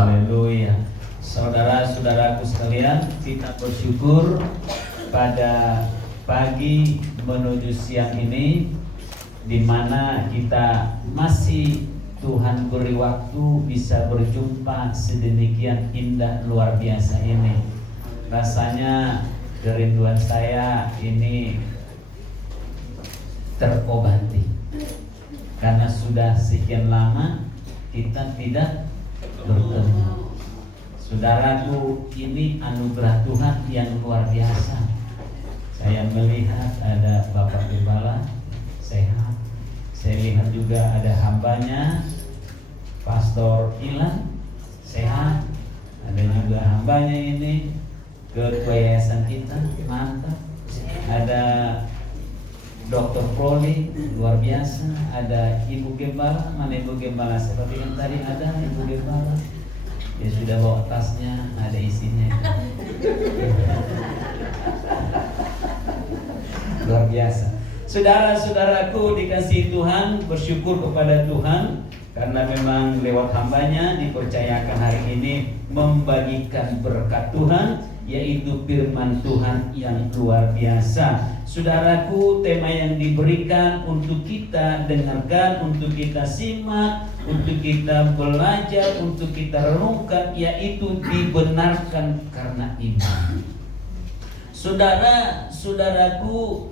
Haleluya. Saudara-saudaraku sekalian, kita bersyukur pada pagi menuju siang ini, di mana kita masih Tuhan beri waktu bisa berjumpa sedemikian indah luar biasa ini. Rasanya kerinduan saya ini terobati, karena sudah sekian lama kita tidak bertemu. Saudaraku, ini anugerah Tuhan yang luar biasa. Saya melihat ada Bapak Gembala sehat. Saya lihat juga ada hambanya Pastor Ilan sehat. Ada juga hambanya ini ketua yayasan kita, mantap. Ada Dr. Proli, luar biasa. Ada Ibu Gembala, mana Ibu Gembala? Seperti yang tadi ada Ibu Gembala. Dia sudah bawa tasnya, ada isinya. Luar biasa. Saudara-saudaraku dikasihi Tuhan, bersyukur kepada Tuhan karena memang lewat hambanya dipercayakan hari ini membagikan berkat Tuhan, yaitu firman Tuhan yang luar biasa. Saudaraku, tema yang diberikan untuk kita dengarkan, untuk kita simak, untuk kita belajar, untuk kita renungkan, yaitu dibenarkan karena iman. Saudara-saudaraku,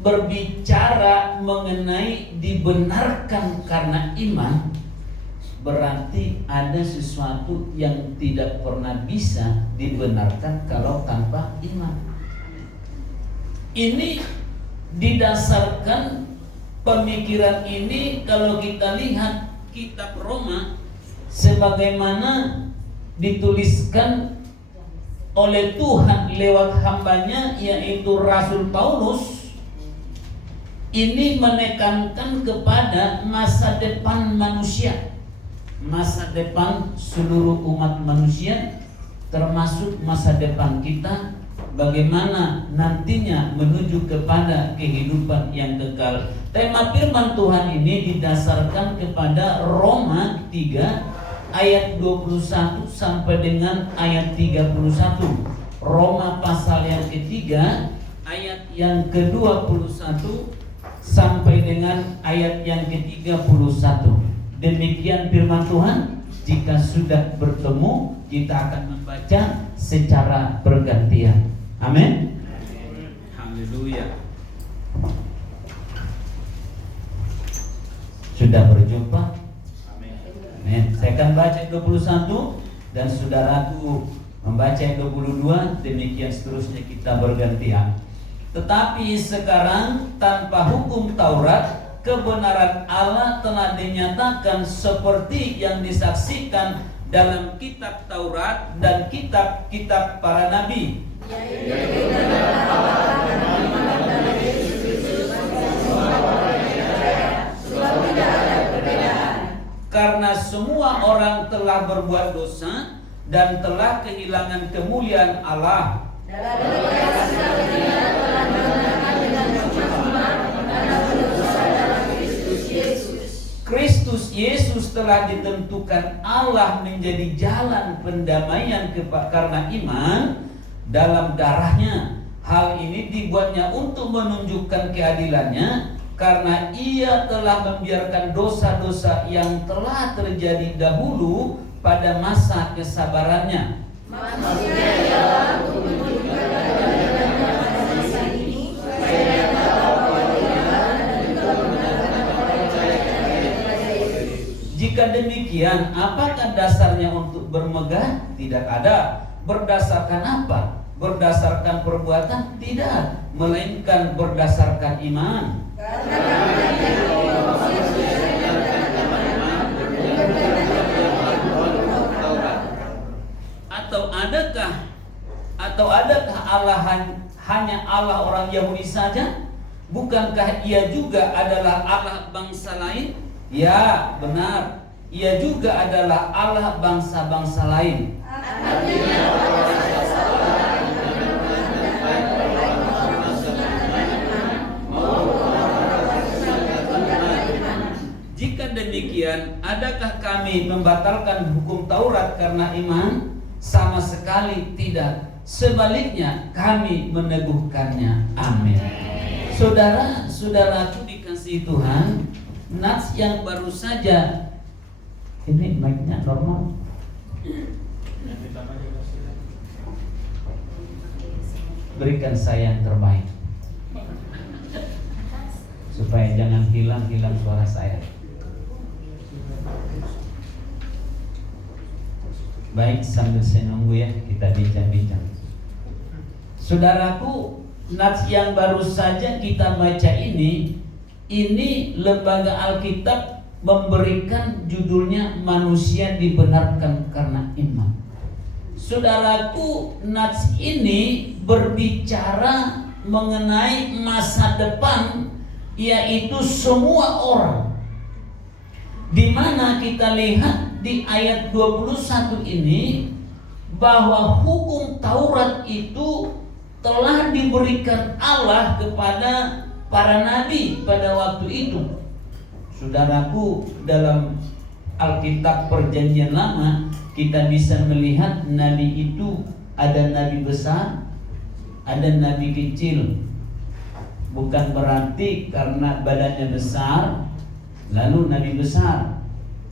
berbicara mengenai dibenarkan karena iman, berarti ada sesuatu yang tidak pernah bisa dibenarkan kalau tanpa iman. Ini didasarkan pemikiran ini kalau kita lihat kitab Roma sebagaimana dituliskan oleh Tuhan lewat hambanya, yaitu Rasul Paulus. Ini menekankan kepada masa depan manusia, masa depan seluruh umat manusia, termasuk masa depan kita, bagaimana nantinya menuju kepada kehidupan yang kekal. Tema firman Tuhan ini didasarkan kepada Roma 3 ayat 21 sampai dengan ayat 31. Roma pasal yang ketiga ayat yang ke-21 sampai dengan ayat yang ke-31. Demikian firman Tuhan. Jika sudah bertemu, kita akan membaca secara bergantian. Amin. Haleluya. Sudah berjumpa? Amin. Saya akan baca 21 dan saudaraku membaca 22, demikian seterusnya kita bergantian. Tetapi sekarang tanpa hukum Taurat, kebenaran Allah telah dinyatakan seperti yang disaksikan dalam kitab Taurat dan kitab-kitab para nabi. Karena semua orang telah berbuat dosa dan telah kehilangan kemuliaan Allah. Kristus Yesus telah ditentukan Allah menjadi jalan pendamaian karena iman dalam darahnya. Hal ini dibuatnya untuk menunjukkan keadilannya, karena ia telah membiarkan dosa-dosa yang telah terjadi dahulu pada masa kesabarannya. Maksudnya ialah untuk menunjukkan keadilan masa ini, supaya dia tahu bahwa iman dan juga membenarkan orang yang percaya kepada Yesus. Jika demikian, apakah dasarnya untuk bermegah? Tidak ada. Berdasarkan apa? Berdasarkan perbuatan? Tidak, melainkan berdasarkan iman. Atau adakah Allah hanya Allah orang Yahudi saja? Bukankah ia juga adalah Allah bangsa lain? Ya, benar. Ia juga adalah Allah bangsa-bangsa lain. Jika demikian, demikian, adakah kami membatalkan hukum Taurat karena iman? Sama sekali tidak. Sebaliknya, kami meneguhkannya. Amin. Saudara-saudaraku dikasihi Tuhan, nats yang baru saja, ini mic-nya normal. Berikan saya yang terbaik supaya jangan hilang suara saya. Baik, sambil saya nunggu ya, kita bincang-bincang. Saudaraku, nats yang baru saja kita baca ini lembaga Alkitab memberikan judulnya manusia dibenarkan karena iman. Saudaraku, nats ini berbicara mengenai masa depan, yaitu semua orang. Di mana kita lihat di ayat 21 ini bahwa hukum Taurat itu telah diberikan Allah kepada para nabi pada waktu itu. Saudaraku, dalam Alkitab Perjanjian Lama kita bisa melihat nabi itu ada nabi besar, ada nabi kecil. Bukan berarti karena badannya besar lalu nabi besar,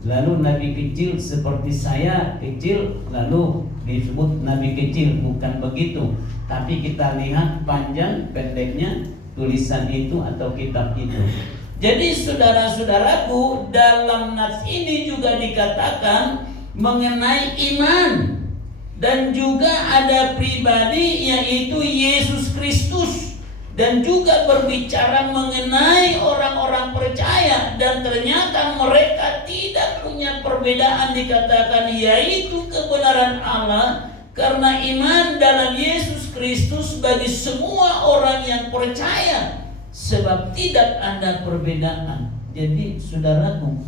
lalu nabi kecil seperti saya kecil lalu disebut nabi kecil. Bukan begitu. Tapi kita lihat panjang pendeknya tulisan itu atau kitab itu. Jadi saudara-saudaraku, dalam nats ini juga dikatakan mengenai iman. Dan juga ada pribadi yaitu Yesus Kristus. Dan juga berbicara mengenai orang-orang percaya. Dan ternyata mereka tidak punya perbedaan, dikatakan yaitu kebenaran Allah karena iman dalam Yesus Kristus bagi semua orang yang percaya. Sebab tidak ada perbedaan. Jadi saudaraku,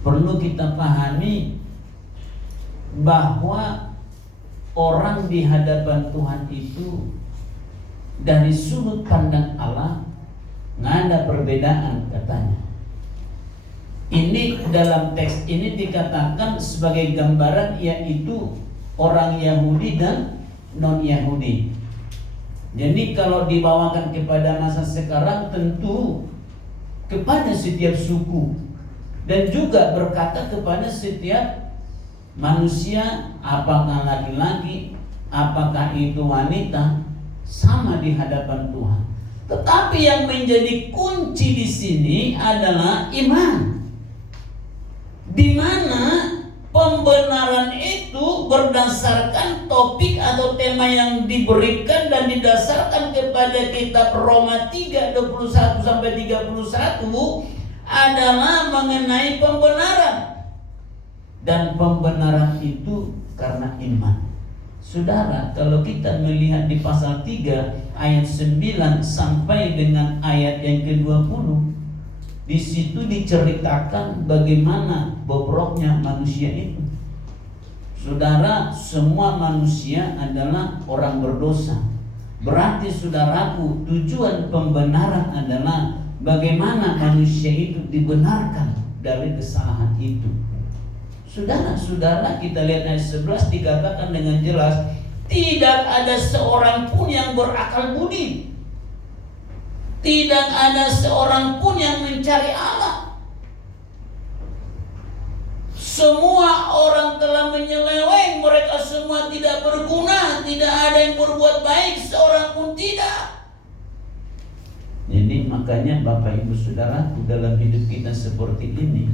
perlu kita pahami bahwa orang di hadapan Tuhan itu dari sudut pandang Allah nggak ada perbedaan katanya. Ini dalam teks ini dikatakan sebagai gambaran yaitu orang Yahudi dan non-Yahudi. Jadi kalau dibawakan kepada masa sekarang tentu kepada setiap suku dan juga berkata kepada setiap manusia, apakah laki-laki, apakah itu wanita, sama di hadapan Tuhan. Tetapi yang menjadi kunci di sini adalah iman. Di mana pembenaran itu berdasarkan topik atau tema yang diberikan dan didasarkan kepada kitab Roma 3:21 sampai 31 adalah mengenai pembenaran. Dan pembenaran itu karena iman. Saudara, kalau kita melihat di pasal 3 ayat 9 sampai dengan ayat yang ke-20, di situ diceritakan bagaimana bobroknya manusia itu. Saudara, semua manusia adalah orang berdosa. Berarti saudaraku, tujuan pembenaran adalah bagaimana manusia itu dibenarkan dari kesalahan itu. Saudara-saudara, kita lihat ayat 11 dikatakan dengan jelas, tidak ada seorang pun yang berakal budi. Tidak ada seorang pun yang mencari Allah. Semua orang telah menyeleweng, mereka semua tidak berguna, tidak ada yang berbuat baik, seorang pun tidak. Jadi makanya Bapak Ibu Saudara, dalam hidup kita seperti ini,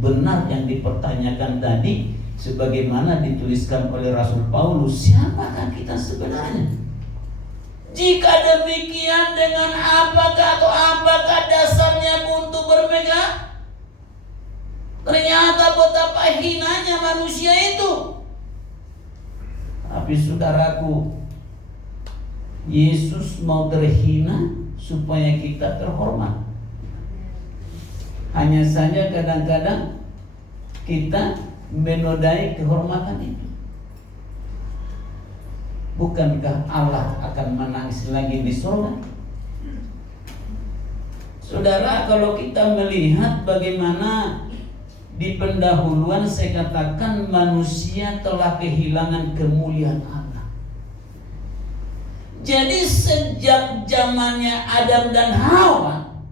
benar yang dipertanyakan tadi, sebagaimana dituliskan oleh Rasul Paulus, siapakah kita sebenarnya? Jika demikian, dengan apakah dasarnya untuk bermegah? Ternyata betapa hinanya manusia itu. Tapi saudaraku, Yesus mau terhina supaya kita terhormat. Hanya saja kadang-kadang kita menodai kehormatan itu. Bukankah Allah akan menangis lagi di surga? Saudara, kalau kita melihat bagaimana di pendahuluan saya katakan manusia telah kehilangan kemuliaan Allah. Jadi sejak zamannya Adam dan Hawa,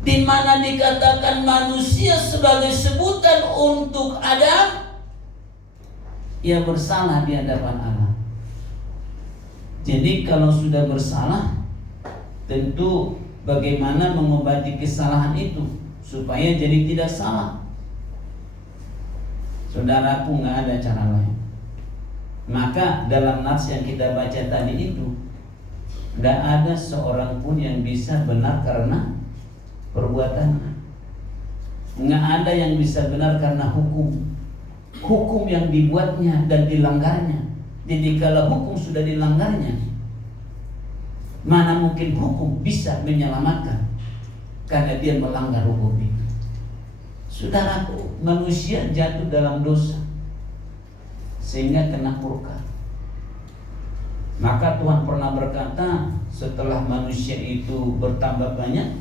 di mana dikatakan manusia sebagai sebutan untuk Adam, ia bersalah di hadapan Allah. Jadi kalau sudah bersalah, tentu bagaimana mengobati kesalahan itu supaya jadi tidak salah. Saudaraku, nggak ada cara lain. Maka dalam nas yang kita baca tadi itu, nggak ada seorang pun yang bisa benar karena perbuatannya. Nggak ada yang bisa benar karena hukum yang dibuatnya dan dilanggarnya. Jadi kalau hukum sudah dilanggarnya, mana mungkin hukum bisa menyelamatkan karena dia melanggar hukum itu. Saudaraku, manusia jatuh dalam dosa sehingga kena murka. Maka Tuhan pernah berkata, setelah manusia itu bertambah banyak,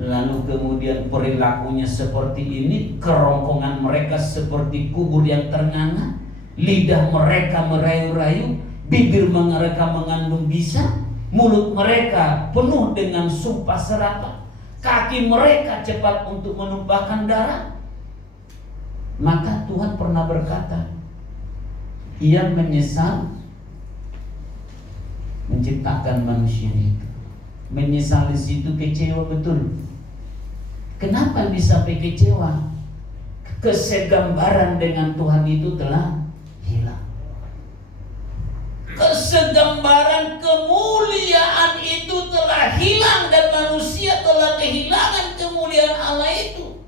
lalu kemudian perilakunya seperti ini, kerongkongan mereka seperti kubur yang ternganga, lidah mereka merayu-rayu, bibir mereka mengandung bisa, mulut mereka penuh dengan sumpah serapah, kaki mereka cepat untuk menumpahkan darah. Maka Tuhan pernah berkata, ia menyesal menciptakan manusia itu. Menyesal di situ, kecewa betul. Kenapa bisa kecewa? Kesegambaran dengan Tuhan itu telah hilang. Kesegambaran kemuliaan itu telah hilang dan manusia telah kehilangan kemuliaan Allah itu.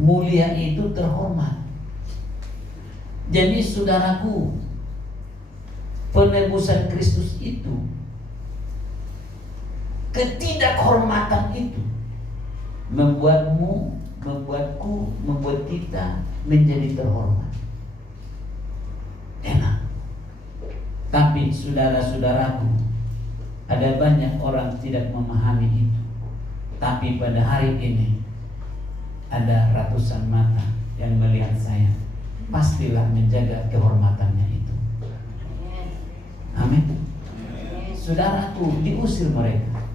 Mulia itu terhormat. Jadi saudaraku, penebusan Kristus itu, ketidakhormatan itu membuatmu, membuatku, membuat kita menjadi terhormat. Enak. Tapi saudara-saudaraku, ada banyak orang tidak memahami itu. Tapi pada hari ini ada ratusan mata yang melihat saya. Pastilah menjaga kehormatannya itu. Amin. Saudaraku, diusir mereka.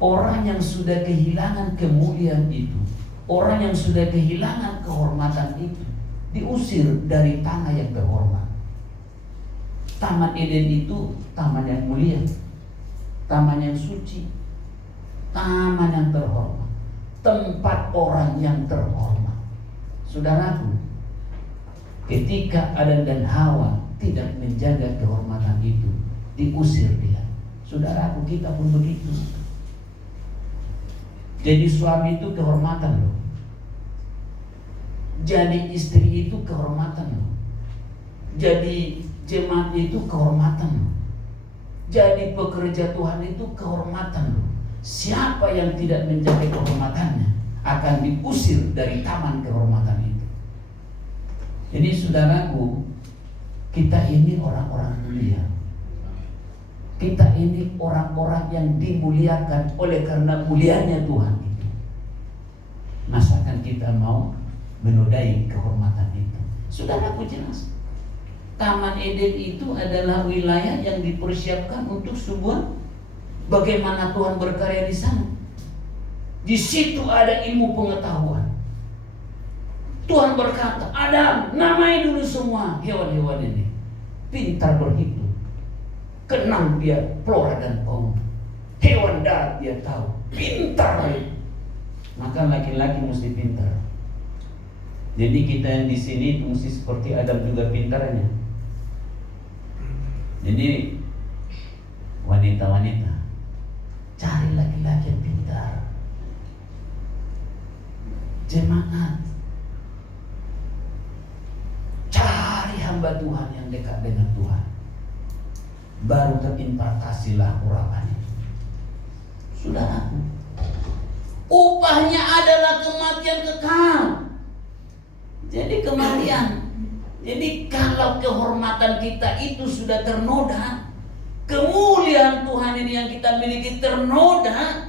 Orang yang sudah kehilangan kemuliaan itu, orang yang sudah kehilangan kehormatan itu, diusir dari tanah yang terhormat. Taman Eden itu taman yang mulia, taman yang suci, taman yang terhormat, tempat orang yang terhormat. Saudaraku, ketika Adam dan Hawa tidak menjaga kehormatan itu, diusir dia. Saudaraku, kita pun begitu. Jadi suami itu kehormatan loh. Jadi istri itu kehormatan loh. Jadi jemaat itu kehormatan loh. Jadi pekerja Tuhan itu kehormatan loh. Siapa yang tidak menjaga kehormatannya akan diusir dari taman kehormatan itu. Jadi saudaraku, kita ini orang-orang mulia. Kita ini orang-orang yang dimuliakan oleh karena mulianya Tuhan itu. Masakan kita mau menodai kehormatan itu? Saudaraku, jelas Taman Eden itu adalah wilayah yang dipersiapkan untuk sebuah bagaimana Tuhan berkarya di sana. Di situ ada ilmu pengetahuan. Tuhan berkata, Adam, namai dulu semua hewan-hewan ini. Pintar berhitung. Kenal dia flora dan fauna. Hewan darat dia tahu. Pintar. Maka laki-laki mesti pintar. Jadi kita yang di sini mesti seperti Adam juga pintarnya. Jadi wanita-wanita, cari laki-laki yang pintar. Jemaat, cari hamba Tuhan yang dekat dengan Tuhan. Baru terimpartasilah urapannya. Saudaraku, upahnya adalah kematian kekal. Jadi kematian. Jadi kalau kehormatan kita itu sudah ternoda, kemuliaan Tuhan ini yang kita miliki ternoda,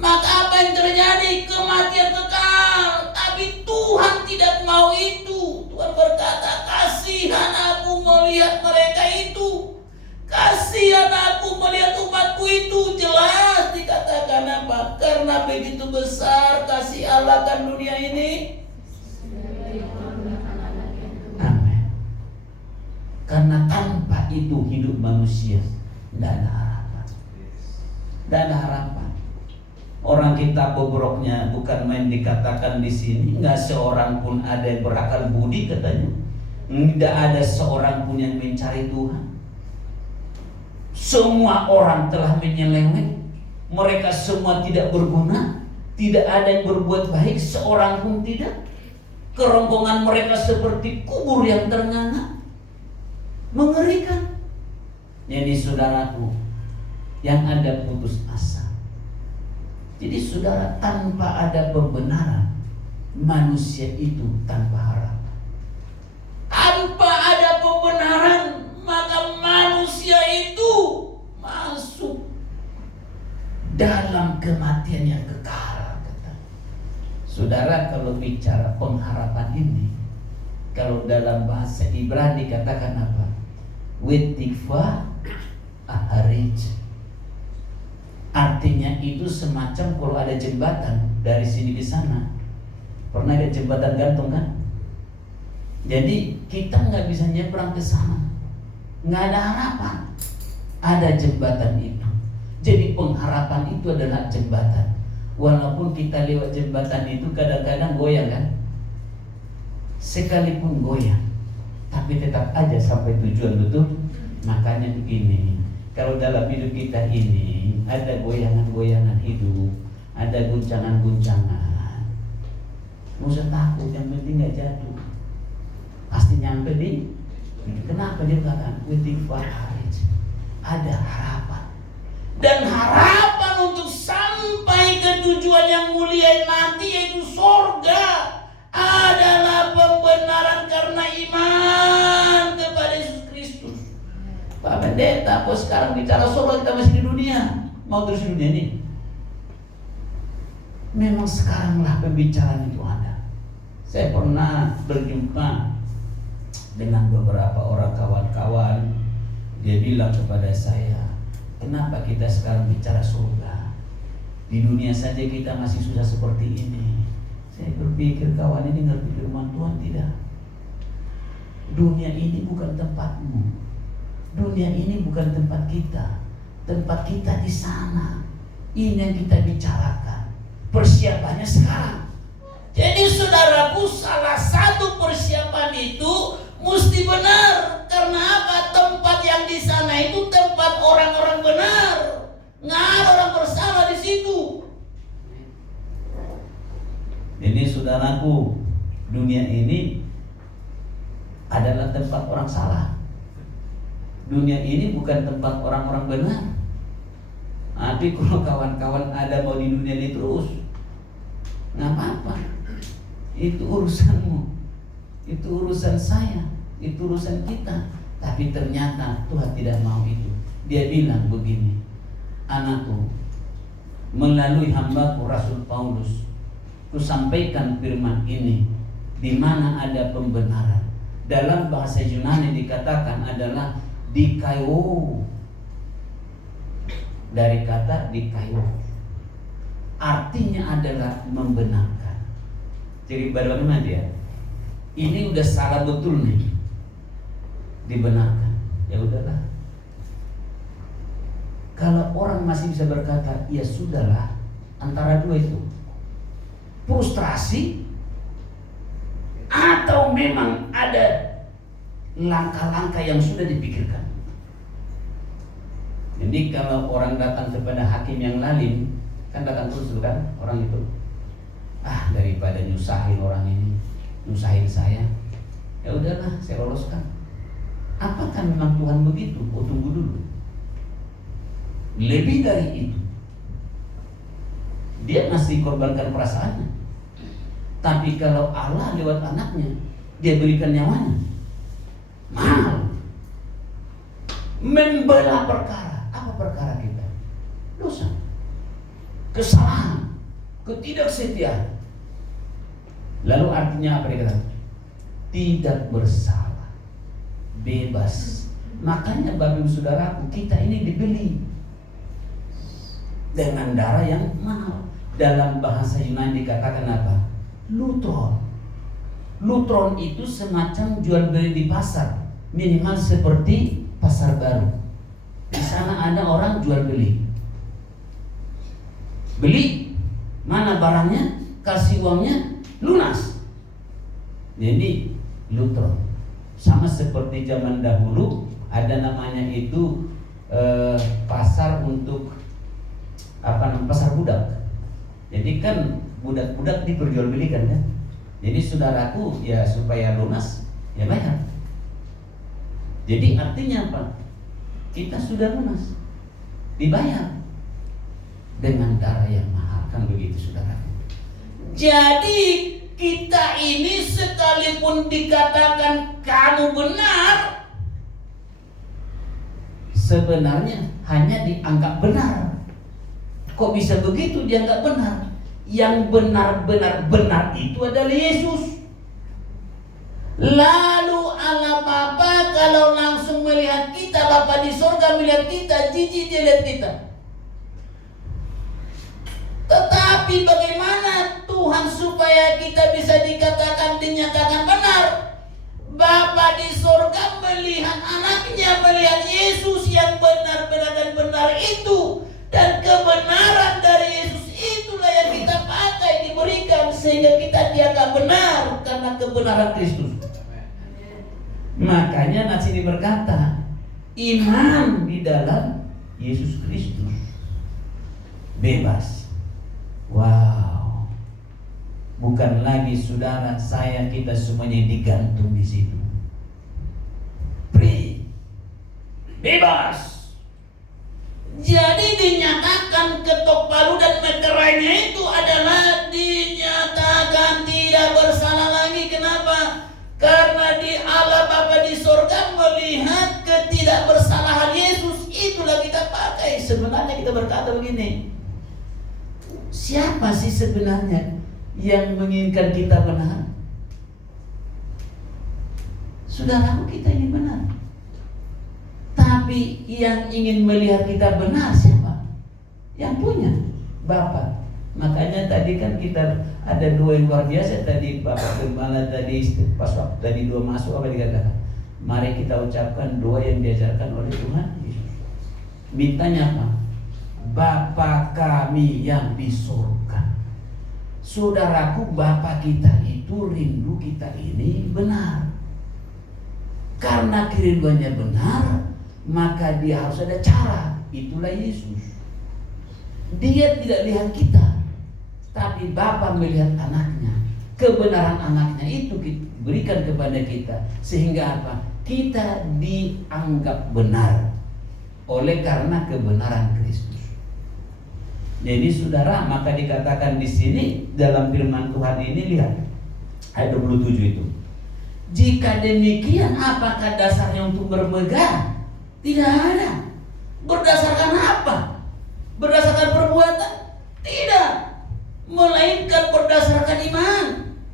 maka apa yang terjadi? Kematian kekal. Tapi Tuhan tidak mau itu. Tuhan berkata, kasihan aku melihat mereka itu, kasihan aku melihat umatku itu. Jelas dikatakan apa? Karena begitu besar kasih Allah kan dunia ini. Amin. Karena tanpa itu hidup manusia tidak ada harapan. Tidak ada harapan. Orang kita bobroknya bukan main, dikatakan di sini nggak seorang pun ada yang berakal budi katanya. Tidak ada seorang pun yang mencari Tuhan. Semua orang telah menyeleweng. Mereka semua tidak berguna. Tidak ada yang berbuat baik, seorang pun tidak. Kerongkongan mereka seperti kubur yang ternganga. Mengerikan. Jadi saudaraku, yang ada putus asa. Jadi saudara, tanpa ada pembenaran, manusia itu tanpa harapan. Tanpa ada pembenaran, maka manusia itu masuk dalam kematian yang kekal. Saudara, kalau bicara pengharapan ini, kalau dalam bahasa Ibrani katakan apa? Wetikva aharij. Artinya itu semacam kalau ada jembatan dari sini ke sana. Pernah ada jembatan gantung kan? Jadi kita nggak bisa nyebrang ke sana, nggak ada harapan. Ada jembatan itu. Jadi pengharapan itu adalah jembatan. Walaupun kita lewat jembatan itu kadang-kadang goyang kan? Sekalipun goyang, tapi tetap aja sampai tujuan, betul? Makanya begini, kalau dalam hidup kita ini ada goyangan-goyangan hidup, ada guncangan-guncangan, nggak usah takut, yang penting nggak jatuh, pasti nyampe di. Kenapa dia katakan ada harapan, dan harapan untuk sampai ke tujuan yang mulia nanti, yaitu surga, adalah pembenaran karena iman kepada Yesus Kristus. Pak Pendeta, kok sekarang bicara surga kita masih di dunia? Mau terus di dunia ini? Memang sekaranglah pembicaraan itu ada. Saya pernah berjumpa dengan beberapa orang kawan-kawan. Dia bilang kepada saya, kenapa kita sekarang bicara surga? Di dunia saja kita masih susah seperti ini. Saya berpikir, kawan ini ngerti firman Tuhan tidak? Dunia ini bukan tempatmu. Dunia ini bukan tempat kita. Tempat kita di sana. Ini yang kita bicarakan. Persiapannya sekarang. Jadi saudaraku, salah satu persiapan itu mesti benar. Karena apa? Tempat yang di sana itu tempat orang-orang benar. Nggak ada orang bersalah di situ. Jadi saudaraku, dunia ini adalah tempat orang salah. Dunia ini bukan tempat orang-orang benar. Tapi kalau kawan-kawan ada mau di dunia ini terus, nggak apa-apa. Itu urusanmu, itu urusan saya, itu urusan kita. Tapi ternyata Tuhan tidak mau itu. Dia bilang begini, anakku, melalui hambaku Rasul Paulus, ku sampaikan firman ini, di mana ada pembenaran. Dalam bahasa Yunani dikatakan adalah dikaio, dari kata dikaio, artinya adalah membenarkan. Jadi bagaimana dia? Ini udah salah betul nih, dibenarkan. Ya udahlah. Kalau orang masih bisa berkata, ya sudahlah, antara dua itu, frustrasi atau memang ada langkah-langkah yang sudah dipikirkan. Jadi kalau orang datang kepada hakim yang lalim, kan datang terus kan orang itu, daripada nyusahin orang ini, nyusahin saya, ya udahlah saya loloskan. Apakah memang Tuhan begitu? Oh, tunggu dulu. Lebih dari itu, dia masih korbankan perasaannya. Tapi kalau Allah lewat anaknya, dia berikan nyawanya, mahal. membela perkara. Apa perkara kita? Dosa, kesalahan, ketidaksetiaan. Lalu artinya apa dikatakan? Tidak bersalah, bebas. Makanya Bapak Ibu Saudaraku, kita ini dibeli dengan darah yang mahal. Dalam bahasa Yunani dikatakan apa? Lutron. Lutron itu semacam jual beli di pasar, minimal seperti pasar baru. Di sana ada orang jual beli. Beli, mana barangnya, kasih uangnya, lunas. Jadi lutron. Sama seperti zaman dahulu ada namanya itu pasar untuk pasar budak. Jadi kan budak-budak diperjualbelikan kan. Jadi saudaraku ya supaya lunas ya bayar. Jadi artinya apa? Kita sudah lunas, dibayar dengan darah yang mahal, kan begitu saudaraku. Jadi kita ini sekalipun dikatakan kamu benar, sebenarnya hanya dianggap benar. Kok bisa begitu dianggap benar? Yang benar-benar benar itu adalah Yesus. Lalu Allah Bapa kalau langsung melihat kita, Bapa di sorga melihat kita, jijik dia lihat kita. Tetapi bagaimana Tuhan supaya kita bisa dikatakan, dinyatakan benar? Bapa di sorga melihat anaknya, melihat Yesus yang benar-benar dan benar itu. Dan kebenaran dari Yesus itulah yang kita pakai, diberikan sehingga kita dianggap benar karena kebenaran Kristus. Makanya nats ini berkata, iman di dalam Yesus Kristus bebas. Wow, bukan lagi saudara, saya, kita semuanya digantung di situ. Free, bebas. Jadi dinyatakan ketok palu dan meterainya itu adalah dinyatakan tidak bersalah lagi. Kenapa? Karena di Allah Bapa di sorga melihat ketidakbersalahan Yesus, itulah kita pakai. Sebenarnya kita berkata begini, siapa sih sebenarnya yang menginginkan kita benar? Saudaraku, kita ini benar. Tapi yang ingin melihat kita benar siapa? Yang punya, Bapa. Makanya tadi kan kita ada dua yang luar biasa. Tadi Bapak Gembala tadi pas waktu tadi dua masuk apa dikatakan? Mari kita ucapkan doa yang diajarkan oleh Tuhan Yesus. Mintanya apa? Bapa kami yang di surga. Saudaraku, Bapa kita itu rindu kita ini benar. Karena kerinduannya benar, maka dia harus ada cara. Itulah Yesus. Dia tidak lihat kita, tapi Bapa melihat anaknya. Kebenaran anaknya itu berikan kepada kita, sehingga apa? Kita dianggap benar oleh karena kebenaran Kristus. Jadi saudara, maka dikatakan di sini dalam firman Tuhan ini, lihat ayat 27 itu. Jika demikian, apakah dasarnya untuk bermegah? Tidak ada. Berdasarkan apa? Berdasarkan perbuatan? Tidak. Melainkan berdasarkan iman.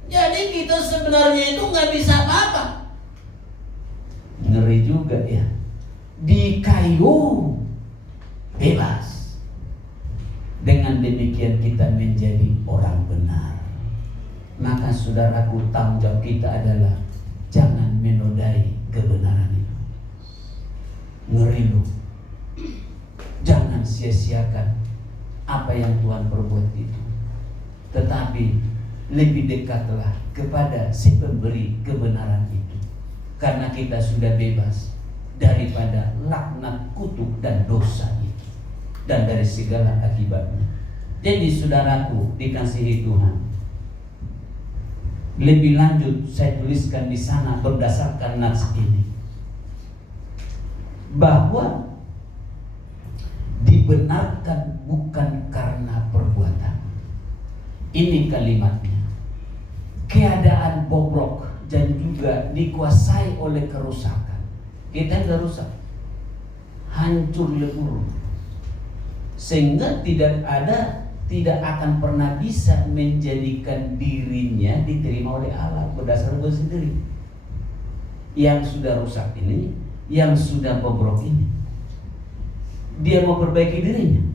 Jadi kita sebenarnya itu nggak bisa apa-apa. Ngeri juga ya. Di kayu bebas. Dengan demikian kita menjadi orang benar. Maka saudaraku, tanggung jawab kita adalah jangan menodai kebenaran itu. Ngeri lu. Jangan sia-siakan apa yang Tuhan perbuat itu. Tetapi lebih dekatlah kepada si pemberi kebenaran itu. Karena kita sudah bebas daripada laknat, kutuk dan dosa itu, dan dari segala akibatnya. Jadi saudaraku dikasihi Tuhan, lebih lanjut saya tuliskan di sana berdasarkan nats ini, bahwa dibenarkan bukan karena perbuatan. Ini kalimatnya. Keadaan bobrok dan juga dikuasai oleh kerusakan. Kita nggak rusak. hancur lebur, sehingga tidak akan pernah bisa menjadikan dirinya diterima oleh Allah berdasarkan dosa sendiri. Yang sudah rusak ini, yang sudah bobrok ini, dia mau perbaiki dirinya.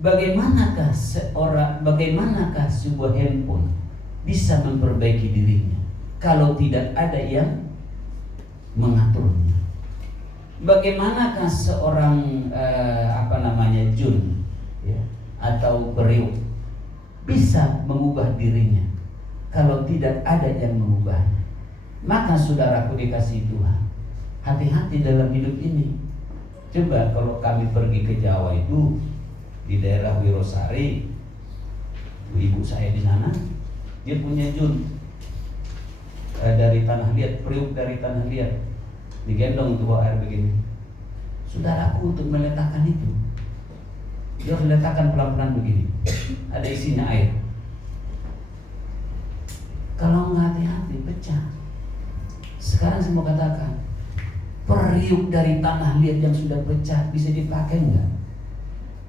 Bagaimanakah sebuah handphone bisa memperbaiki dirinya kalau tidak ada yang mengaturnya? Bagaimanakah seorang Jun ya, atau Periuk bisa mengubah dirinya kalau tidak ada yang mengubahnya? Maka saudaraku dikasihi Tuhan, hati-hati dalam hidup ini. Coba kalau kami pergi ke Jawa itu, di daerah Wirosari, ibu saya di sana, dia punya Jun dari tanah liat, Periuk dari tanah liat, digendong untuk bawa air begini. Saudaraku untuk meletakkan itu, dia harus letakkan pelan-pelan begini, ada isinya air. Kalau nggak hati-hati pecah. Sekarang saya mau katakan, Periuk dari tanah liat yang sudah pecah bisa dipakai nggak?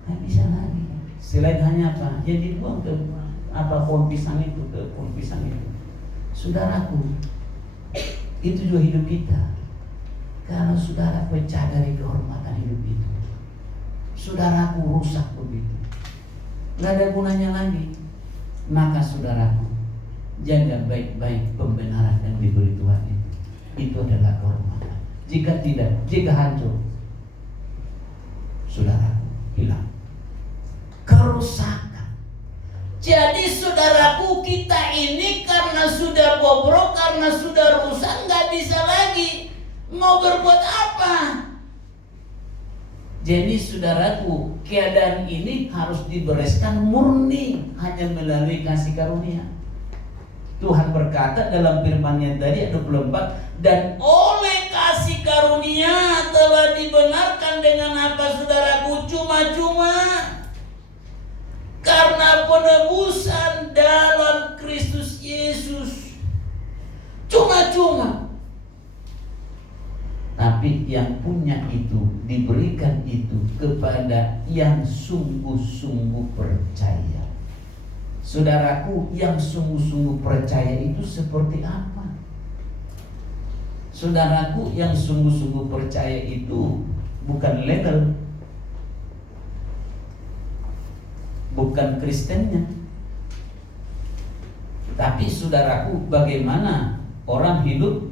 Nggak bisa lagi. Selain hanya apa? Ya dibuang ke pohon pisang itu, Saudaraku, itu juga hidup kita. Kalau saudara pecah dari kehormatan hidup itu, saudaraku rusak begitu, nggak ada gunanya lagi. Maka saudaraku, jaga baik-baik pembenaran yang diberi Tuhan itu. Itu adalah kehormatan. Jika tidak, jika hancur, saudaraku hilang. Kerusakan. Jadi saudaraku, kita ini karena sudah bobrok, karena sudah rusak, nggak bisa lagi. Mau berbuat apa? Jadi saudaraku, keadaan ini harus dibereskan murni hanya melalui kasih karunia. Tuhan berkata dalam firman-Nya tadi 24, dan oleh kasih karunia telah dibenarkan dengan apa saudaraku? Cuma-cuma. Karena penebusan dalam Kristus Yesus. Cuma-cuma. Tapi yang punya itu, diberikan itu kepada yang sungguh-sungguh percaya. Saudaraku, yang sungguh-sungguh percaya itu seperti apa? Saudaraku, yang sungguh-sungguh percaya itu bukan legal, bukan Kristennya. Tapi saudaraku, bagaimana orang hidup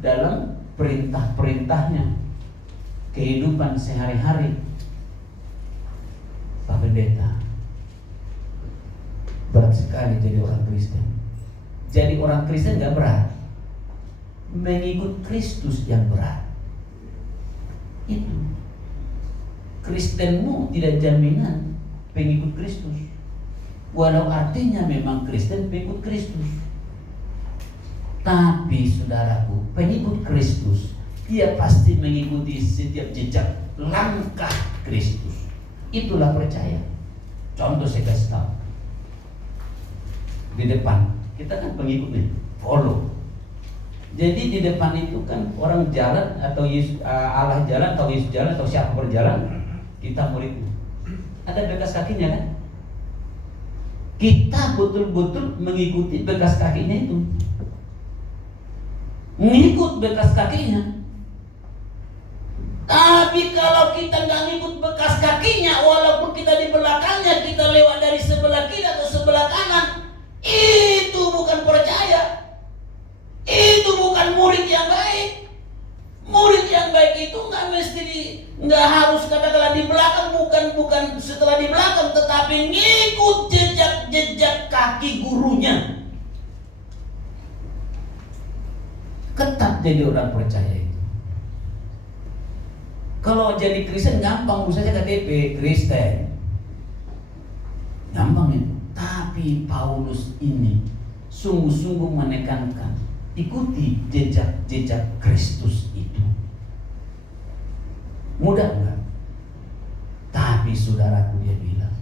dalam perintah-perintahnya, kehidupan sehari-hari. Pak Pendeta, berat sekali jadi orang Kristen. Jadi orang Kristen gak berat, mengikut Kristus yang berat. Itu Kristenmu tidak jaminan pengikut Kristus, walau artinya memang Kristen pengikut Kristus. Tapi saudaraku, pengikut Kristus, dia pasti mengikuti setiap jejak langkah Kristus. Itulah percaya. Contoh saya kasih tahu. Di depan, kita kan pengikutnya, follow. Jadi di depan itu kan orang jalan, atau Yesus, Allah jalan, atau Yesus jalan, atau siapa berjalan, kita muridnya. Ada bekas kakinya kan? Kita betul-betul mengikuti bekas kakinya itu. Ngikut bekas kakinya. Tapi kalau kita nggak ngikut bekas kakinya, walaupun kita di belakangnya, kita lewat dari sebelah kiri atau sebelah kanan, itu bukan percaya. Itu bukan murid yang baik. Murid yang baik itu nggak harus katakanlah di belakang, bukan setelah di belakang, tetapi ngikut jejak kaki gurunya. Ketat jadi orang percaya itu. Kalau jadi Kristen gampang, misalnya KTP Kristen, gampang itu. Tapi Paulus ini sungguh-sungguh menekankan, ikuti jejak Kristus itu. Mudah enggak? Tapi saudaraku, dia bilang,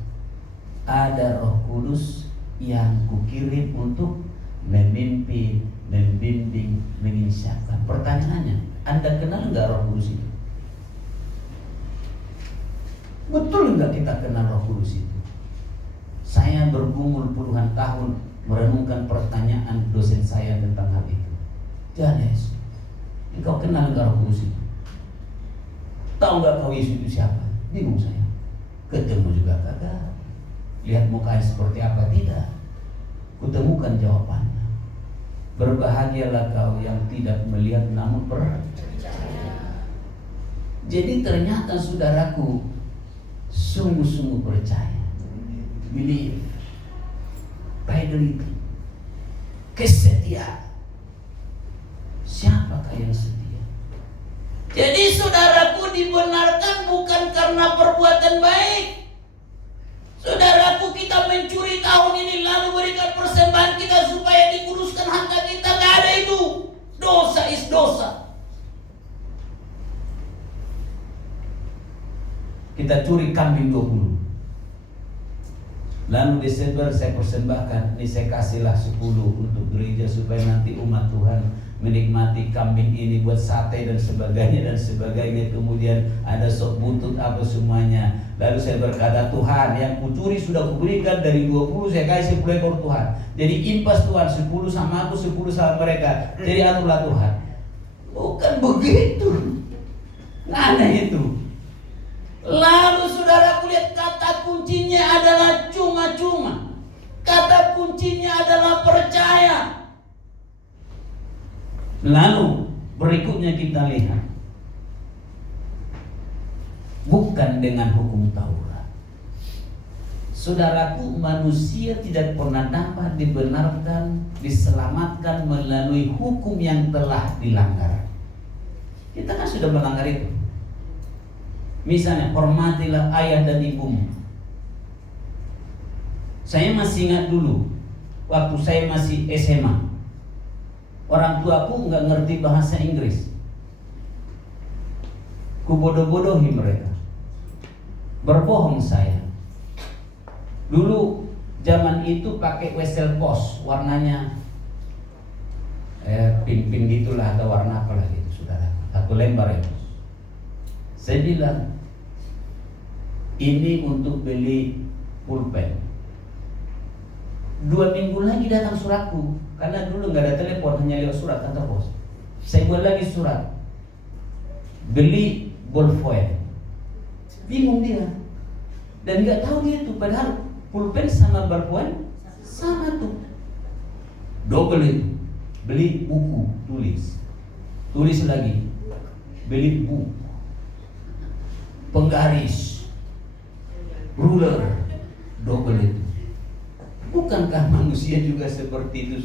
ada Roh Kudus yang kukirim untuk memimpin, membimbing, menginsyafkan. Pertanyaannya, Anda kenal enggak Roh Kudus itu? Betul nggak kita kenal Roh Kudus itu? Saya bergumul puluhan tahun merenungkan pertanyaan dosen saya tentang hal itu. Janes, engkau kenal nggak Roh Kudus itu? Tahu nggak kau Yesus itu siapa? Bingung saya. Ketemu juga kagak. Lihat mukanya seperti apa? Tidak. Kutemukan jawabannya. Berbahagialah kau yang tidak melihat namun percaya. Jadi ternyata saudaraku sungguh-sungguh percaya. Believe. Fidelity. Kesetiaan. Siapakah yang setia? Jadi saudaraku dibenarkan bukan karena perbuatan baik. Saudaraku, kita mencuri tahun ini lalu berikan persembahan kita supaya dikuduskan harta kita. Gak ada itu. Dosa is dosa. Kita curi kambing 20. Lalu Desember saya persembahkan, ini saya kasihlah 10 untuk gereja supaya nanti umat Tuhan menikmati kambing ini buat sate dan sebagainya. Kemudian ada sop buntut apa semuanya. Lalu saya berkata, Tuhan, yang kucuri sudah kuberikan, dari 20 saya kasih 10 ekor Tuhan. Jadi impas Tuhan, 10 sama aku, 10 sama mereka. Jadi aturlah Tuhan. Bukan begitu. Nggak ada itu. Lalu saudara lihat kata kuncinya adalah cuma-cuma. Kata kuncinya adalah percaya. Lalu berikutnya kita lihat, bukan dengan hukum Taurat. Saudaraku, manusia tidak pernah dapat dibenarkan, diselamatkan melalui hukum yang telah dilanggar. Kita kan sudah melanggar itu. Misalnya, hormatilah ayah dan ibumu. Saya masih ingat dulu, waktu saya masih SMA, orang tuaku nggak ngerti bahasa Inggris. Kubodoh-bodohi mereka. Berbohong saya. Dulu zaman itu pakai Wesel Post, warnanya pink-pink gitulah, atau warna apa lagi itu, saudara. Satu lembar itu. Saya bilang, ini untuk beli pulpen. 2 minggu lagi datang suratku, karena dulu nggak ada telepon, hanya lewat surat kantor pos. Saya buat lagi surat, beli ballpoint. Bingung dia, dan nggak tahu dia itu, padahal pulpen sama ballpoint sama tuh. Double itu, beli buku tulis lagi, beli buku, penggaris, ruler, double itu. Bukankah manusia juga seperti itu,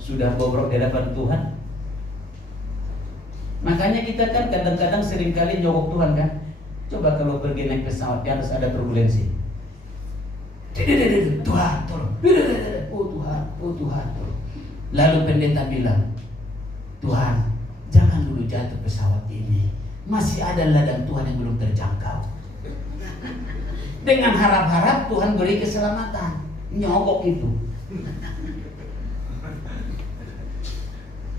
sudah bobrok di hadapan Tuhan? Makanya kita kan kadang-kadang seringkali nyogok Tuhan kan. Coba kalau pergi naik pesawat yang harus ada turbulensi. Tuhan tolong. Oh Tuhan tolong. Lalu pendeta bilang, Tuhan jangan dulu jatuh pesawat ini, masih ada ladang Tuhan yang belum terjangkau. Dengan harap-harap Tuhan beri keselamatan. Nyogok itu.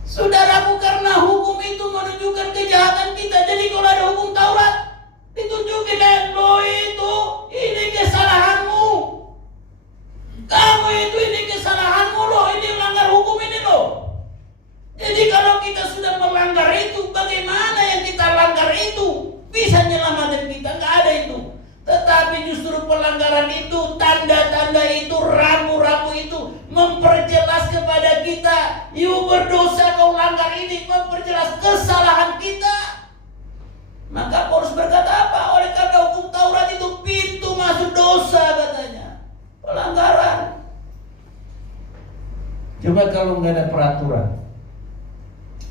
Saudaraku, karena hukum itu menunjukkan kejahatan kita. Jadi kalau ada hukum Taurat, ditunjukin, lo itu, ini kesalahanmu. Kamu itu, ini kesalahanmu lo, ini melanggar hukum ini lo. Jadi kalau kita sudah melanggar itu, bagaimana yang kita langgar itu bisa menyelamatkan kita? Nggak ada itu. Tetapi justru pelanggaran itu, tanda-tanda itu, ramu-ramu itu memperjelas kepada kita, you berdosa, kau langgar ini, memperjelas kesalahan kita. Maka Paulus berkata apa? Oleh karena hukum Taurat itu pintu masuk dosa, katanya, pelanggaran. Coba kalau nggak ada peraturan,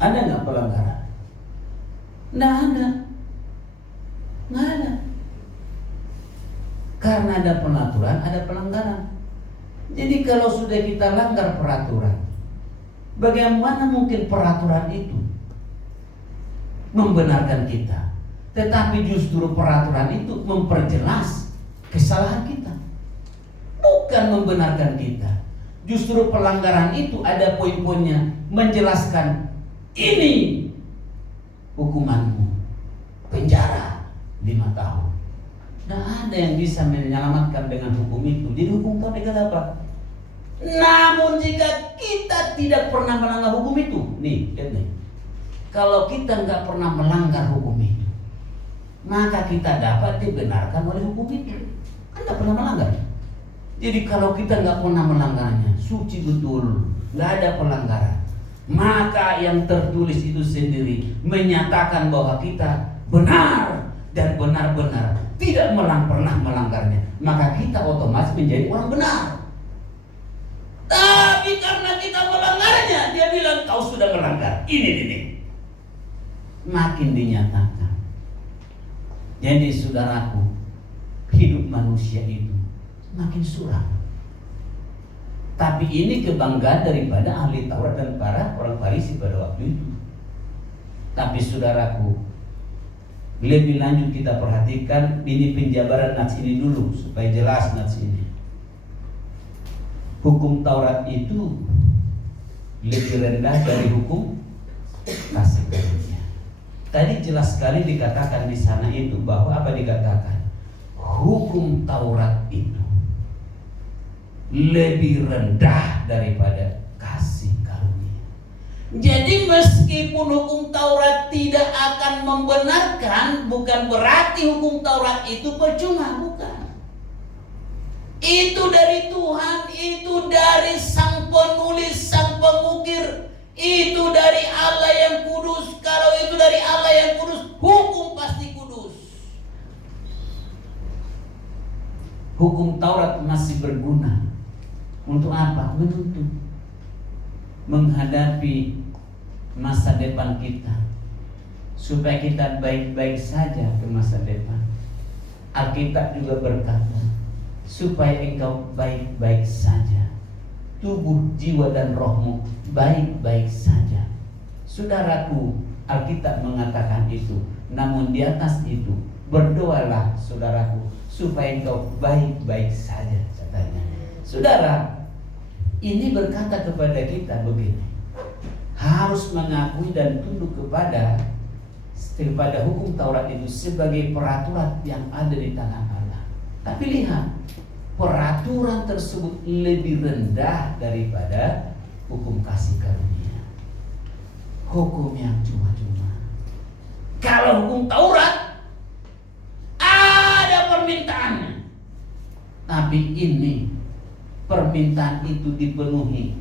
ada nggak pelanggaran? Nggak ada. Karena ada peraturan, ada pelanggaran. Jadi kalau sudah kita langgar peraturan, bagaimana mungkin peraturan itu membenarkan kita? Tetapi justru peraturan itu memperjelas kesalahan kita, bukan membenarkan kita. Justru pelanggaran itu ada poin-poinnya, menjelaskan ini hukumanmu, penjara 5 tahun. Tidak ada yang bisa menyelamatkan dengan hukum itu. Jadi hukum Taurat itu apa? Namun jika kita tidak pernah melanggar hukum itu, nih, lihat nih. Kalau kita nggak pernah melanggar hukum itu, maka kita dapat dibenarkan oleh hukum itu. Kan nggak pernah melanggar. Jadi kalau kita nggak pernah melanggarnya, suci betul, nggak ada pelanggaran, maka yang tertulis itu sendiri menyatakan bahwa kita benar dan benar-benar tidak pernah melanggarnya. Maka kita otomatis menjadi orang benar. Tapi karena kita melanggarnya, dia bilang kau sudah melanggar. Ini. Makin dinyatakan. Jadi saudaraku, hidup manusia itu makin suram. Tapi ini kebanggaan daripada ahli Taurat dan para orang Farisi pada waktu itu. Tapi saudaraku, lebih lanjut kita perhatikan ini penjabaran nats ini dulu supaya jelas nats ini. Hukum Taurat itu lebih rendah dari hukum kasih karunia. Tadi jelas sekali dikatakan di sana itu bahwa apa dikatakan? Hukum Taurat itu lebih rendah daripada kasih karunia. Jadi meskipun hukum Taurat tidak akan membenarkan, bukan berarti hukum Taurat itu percuma, bukan. Itu dari Tuhan, itu dari sang penulis, sang pengukir, itu dari Allah yang kudus. Kalau itu dari Allah yang kudus, hukum pasti kudus. Hukum Taurat masih berguna. Untuk apa? Menuntut, menghadapi masa depan kita, supaya kita baik-baik saja ke masa depan. Alkitab juga berkata, supaya engkau baik-baik saja, tubuh, jiwa dan rohmu baik-baik saja. Saudaraku, Alkitab mengatakan itu. Namun di atas itu, berdoalah saudaraku, supaya engkau baik-baik saja, katanya. Saudara, ini berkata kepada kita begini, harus mengakui dan tunduk kepada hukum Taurat itu sebagai peraturan yang ada di tangan Allah. Tapi lihat, peraturan tersebut lebih rendah daripada hukum kasih karunia, hukum yang cuma-cuma. Kalau hukum Taurat ada permintaannya, tapi ini permintaan itu dipenuhi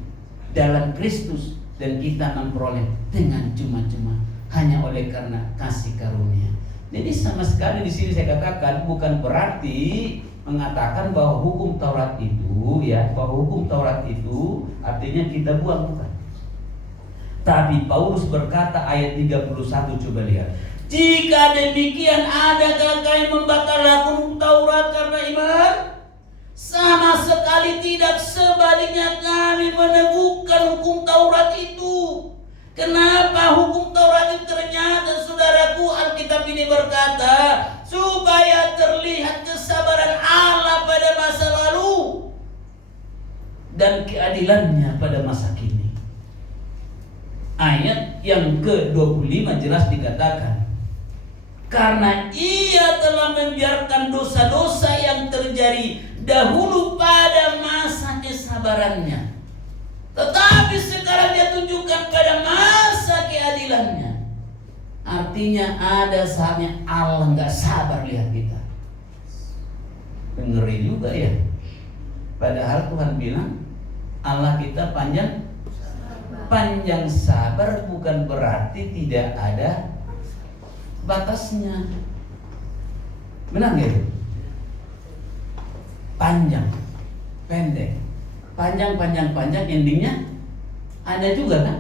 dalam Kristus dan kita memperoleh dengan cuma-cuma hanya oleh karena kasih karunia. Jadi sama sekali di sini saya katakan bukan berarti mengatakan bahwa hukum Taurat itu bahwa hukum Taurat itu artinya kita buang, bukan. Tapi Paulus berkata ayat 31, coba lihat. Jika demikian, adakah kalian membatalkan hukum Taurat karena iman? Sama sekali tidak, sebaliknya kami meneguhkan hukum Taurat itu. Kenapa hukum Taurat itu? Ternyata saudaraku, Alkitab ini berkata supaya terlihat kesabaran Allah pada masa lalu dan keadilannya pada masa kini. Ayat yang ke-25 jelas dikatakan, karena ia telah membiarkan dosa-dosa yang terjadi dahulu pada masa kesabarannya, tetapi sekarang dia tunjukkan pada masa keadilannya. Artinya ada saatnya Allah nggak sabar lihat kita. Ngeri juga ya. Padahal Tuhan bilang Allah kita panjang sabar, bukan berarti tidak ada batasnya. Benar nggak? Panjang, pendek, panjang, endingnya ada juga kan?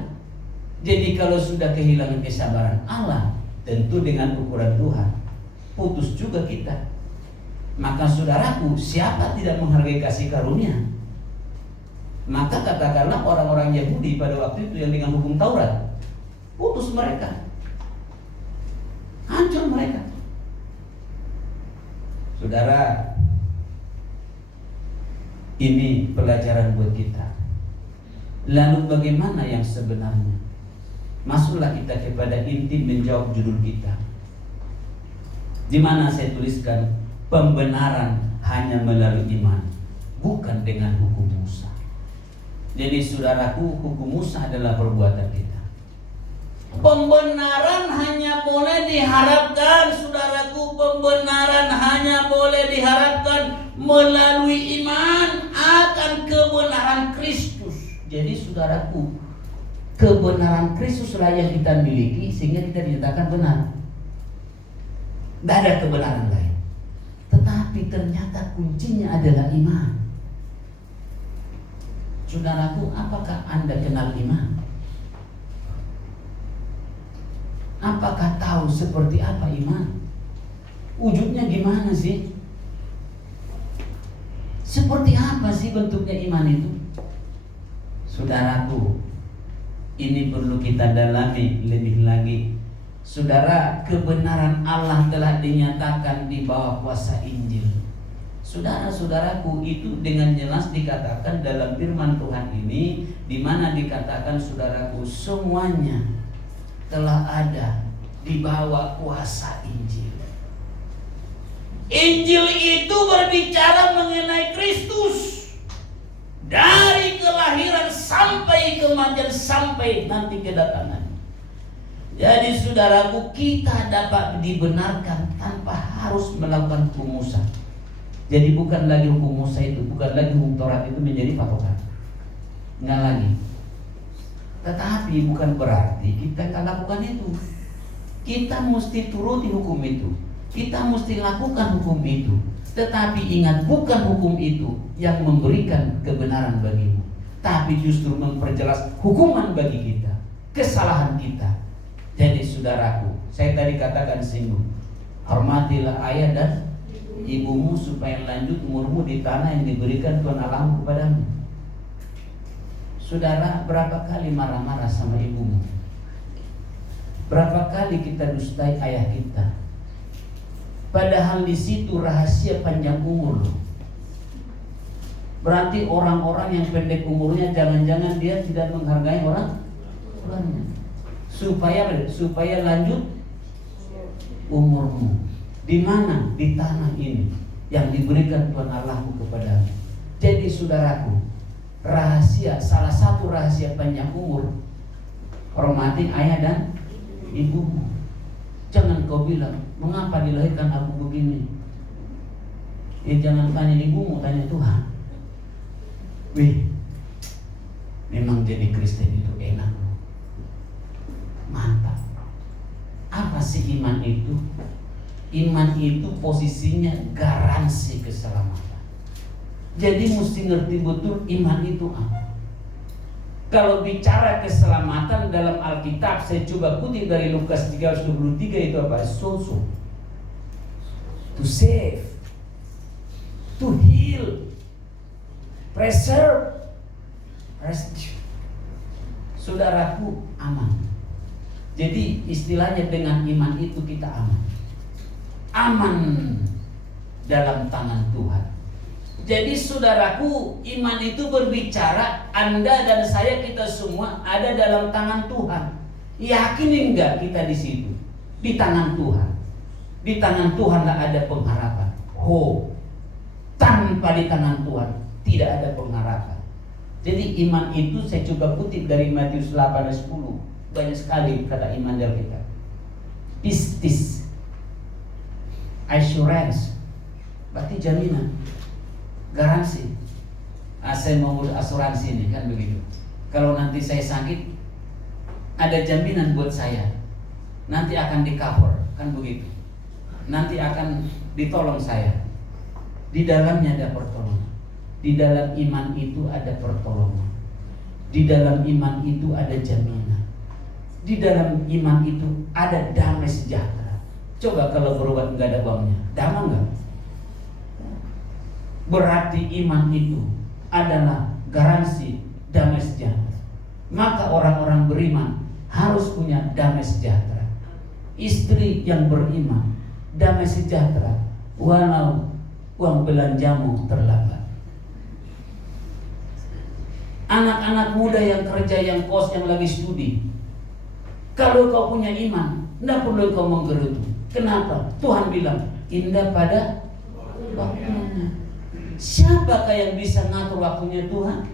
Jadi kalau sudah kehilangan kesabaran Allah, tentu dengan ukuran Tuhan, putus juga kita. Maka saudaraku, siapa tidak menghargai kasih karunia? Maka katakanlah orang-orang Yahudi pada waktu itu yang dengan hukum Taurat, putus mereka, hancur mereka. Saudara, ini pelajaran buat kita. Lalu bagaimana yang sebenarnya? Masuklah kita kepada inti menjawab judul kita. Di mana saya tuliskan Pembenaran hanya melalui iman, bukan dengan hukum Musa. Jadi saudaraku, hukum Musa adalah perbuatan kita. Pembenaran hanya boleh diharapkan, saudaraku, pembenaran hanya boleh diharapkan melalui iman akan kebenaran Kristus. Jadi saudaraku, kebenaran Kristuslah yang kita miliki sehingga kita dinyatakan benar. Tidak ada kebenaran lain. Tetapi ternyata kuncinya adalah iman. Saudaraku, apakah Anda kenal iman? Apakah tahu seperti apa iman? Wujudnya gimana sih? Seperti apa sih bentuknya iman itu? Saudaraku, ini perlu kita dalami lebih lagi. Saudara, kebenaran Allah telah dinyatakan di bawah kuasa Injil. Saudara-saudaraku, itu dengan jelas dikatakan dalam firman Tuhan ini, di mana dikatakan saudaraku, semuanya telah ada di bawah kuasa Injil. Injil itu berbicara mengenai Kristus, dari kelahiran sampai kematian sampai nanti kedatangan. Jadi saudaraku, kita dapat dibenarkan tanpa harus melakukan hukum Musa. Jadi bukan lagi hukum Musa itu, bukan lagi hukum Taurat itu menjadi patokan. Enggak lagi. Tetapi bukan berarti kita akan lakukan itu. Kita mesti turuti hukum itu. Kita mesti lakukan hukum itu. Tetapi ingat, bukan hukum itu yang memberikan kebenaran bagimu, tapi justru memperjelas hukuman bagi kita, kesalahan kita. Jadi saudaraku, saya tadi katakan singgung, hormatilah ayah dan ibumu supaya lanjut umurmu di tanah yang diberikan Tuhan Allahmu kepadamu. Saudara, berapa kali marah-marah sama ibumu? Berapa kali kita dustai ayah kita? Padahal di situ rahasia panjang umur loh. Berarti orang-orang yang pendek umurnya, jangan-jangan dia tidak menghargai orangnya. Supaya lanjut umurmu. Di mana? Di tanah ini yang diberikan Tuhan Allahmu kepadamu. Jadi saudaraku, rahasia, salah satu rahasia panjang umur, hormati ayah dan ibumu. Jangan kau bilang, mengapa dilahirkan aku begini? Ya jangan tanya ibumu, tanya Tuhan. Wih, memang jadi Kristen itu enak, mantap. Apa sih iman itu? Iman itu posisinya garansi keselamatan. Jadi mesti ngerti betul iman itu apa. Kalau bicara keselamatan dalam Alkitab, saya coba kutip dari Lukas 3:23 itu apa? So. To save, to heal, preserve, rescue. Saudaraku, aman. Jadi istilahnya dengan iman itu kita aman. Aman dalam tangan Tuhan. Jadi saudaraku, iman itu berbicara Anda dan saya, kita semua ada dalam tangan Tuhan. Yakin enggak kita di situ? Di tangan Tuhan. Di tangan Tuhanlah ada pengharapan. Tanpa di tangan Tuhan tidak ada pengharapan. Jadi iman itu saya coba kutip dari Matius 8:10. Banyak sekali kata iman dari kita. Pistis, assurance, berarti jaminan, garansi. Saya mau asuransi ini kan begitu. Kalau nanti saya sakit, ada jaminan buat saya. Nanti akan di cover, kan begitu. Nanti akan ditolong saya. Di dalamnya ada pertolongan. Di dalam iman itu ada pertolongan. Di dalam iman itu ada jaminan. Di dalam iman itu ada damai sejahtera. Coba kalau berobat nggak ada uangnya, damai nggak? Berarti iman itu adalah garansi damai sejahtera. Maka orang-orang beriman harus punya damai sejahtera. Istri yang beriman damai sejahtera walau uang belanjamu terlambat. Anak-anak muda yang kerja, yang kos, yang lagi studi, kalau kau punya iman, tidak perlu kau menggerutu. Kenapa? Tuhan bilang indah pada waktunya. Siapakah yang bisa ngatur waktunya Tuhan?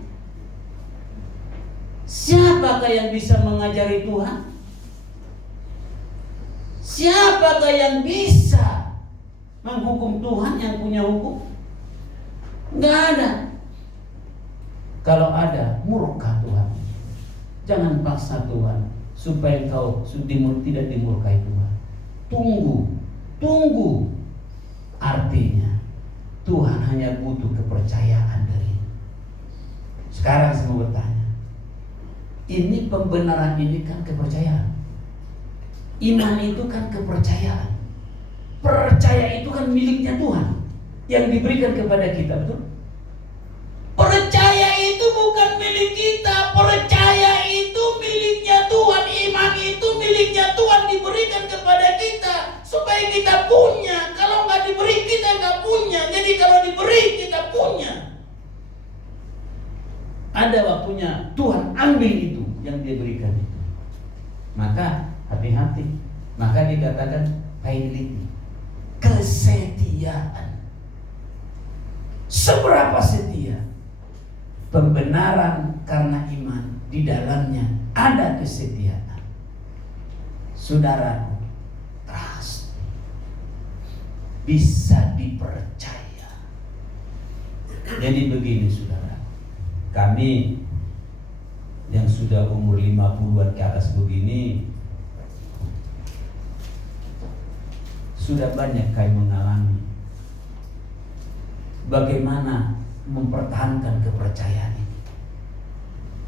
Siapakah yang bisa mengajari Tuhan? Siapakah yang bisa menghukum Tuhan yang punya hukum? Nggak ada. Kalau ada, murka Tuhan. Jangan paksa Tuhan supaya engkau tidak dimurkai Tuhan. Tunggu. Artinya Tuhan hanya butuh kepercayaan darimu. Sekarang saya mau bertanya, ini pembenaran ini kan kepercayaan. Iman itu kan kepercayaan. Percaya itu kan miliknya Tuhan yang diberikan kepada kita, betul? Percaya itu bukan milik kita. Percaya itu miliknya Tuhan. Iman itu miliknya Tuhan, diberikan kepada kita supaya kita punya. Kalau nggak diberi, kita nggak punya. Jadi kalau diberi, kita punya. Ada waktunya Tuhan ambil itu yang dia berikan itu. Maka hati-hati. Maka dikatakan fidelity, kesetiaan. Seberapa setia? Pembenaran karena iman, di dalamnya ada kesetiaan. Saudara, trust, bisa dipercaya. Jadi begini saudara, kami yang sudah umur 50-an ke atas begini, sudah banyak kami mengalami bagaimana mempertahankan kepercayaan ini.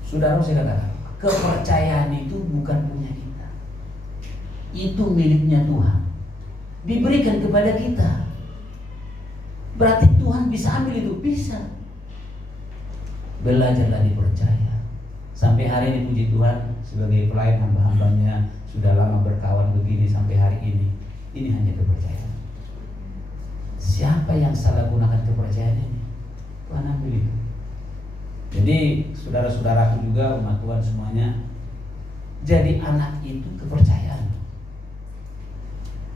Saudara, saya katakan, kepercayaan itu bukan punya kita. Itu miliknya Tuhan. Diberikan kepada kita. Berarti Tuhan bisa ambil itu, bisa. Belajarlah dipercaya. Sampai hari ini puji Tuhan, sebagai pelayan hamba-hambanya sudah lama berkawan begini sampai hari ini. Ini hanya kepercayaan. Siapa yang salah gunakan kepercayaan ini? Tuhan ambil itu. Jadi saudara-saudaraku juga, umat Tuhan semuanya, jadi anak itu kepercayaan.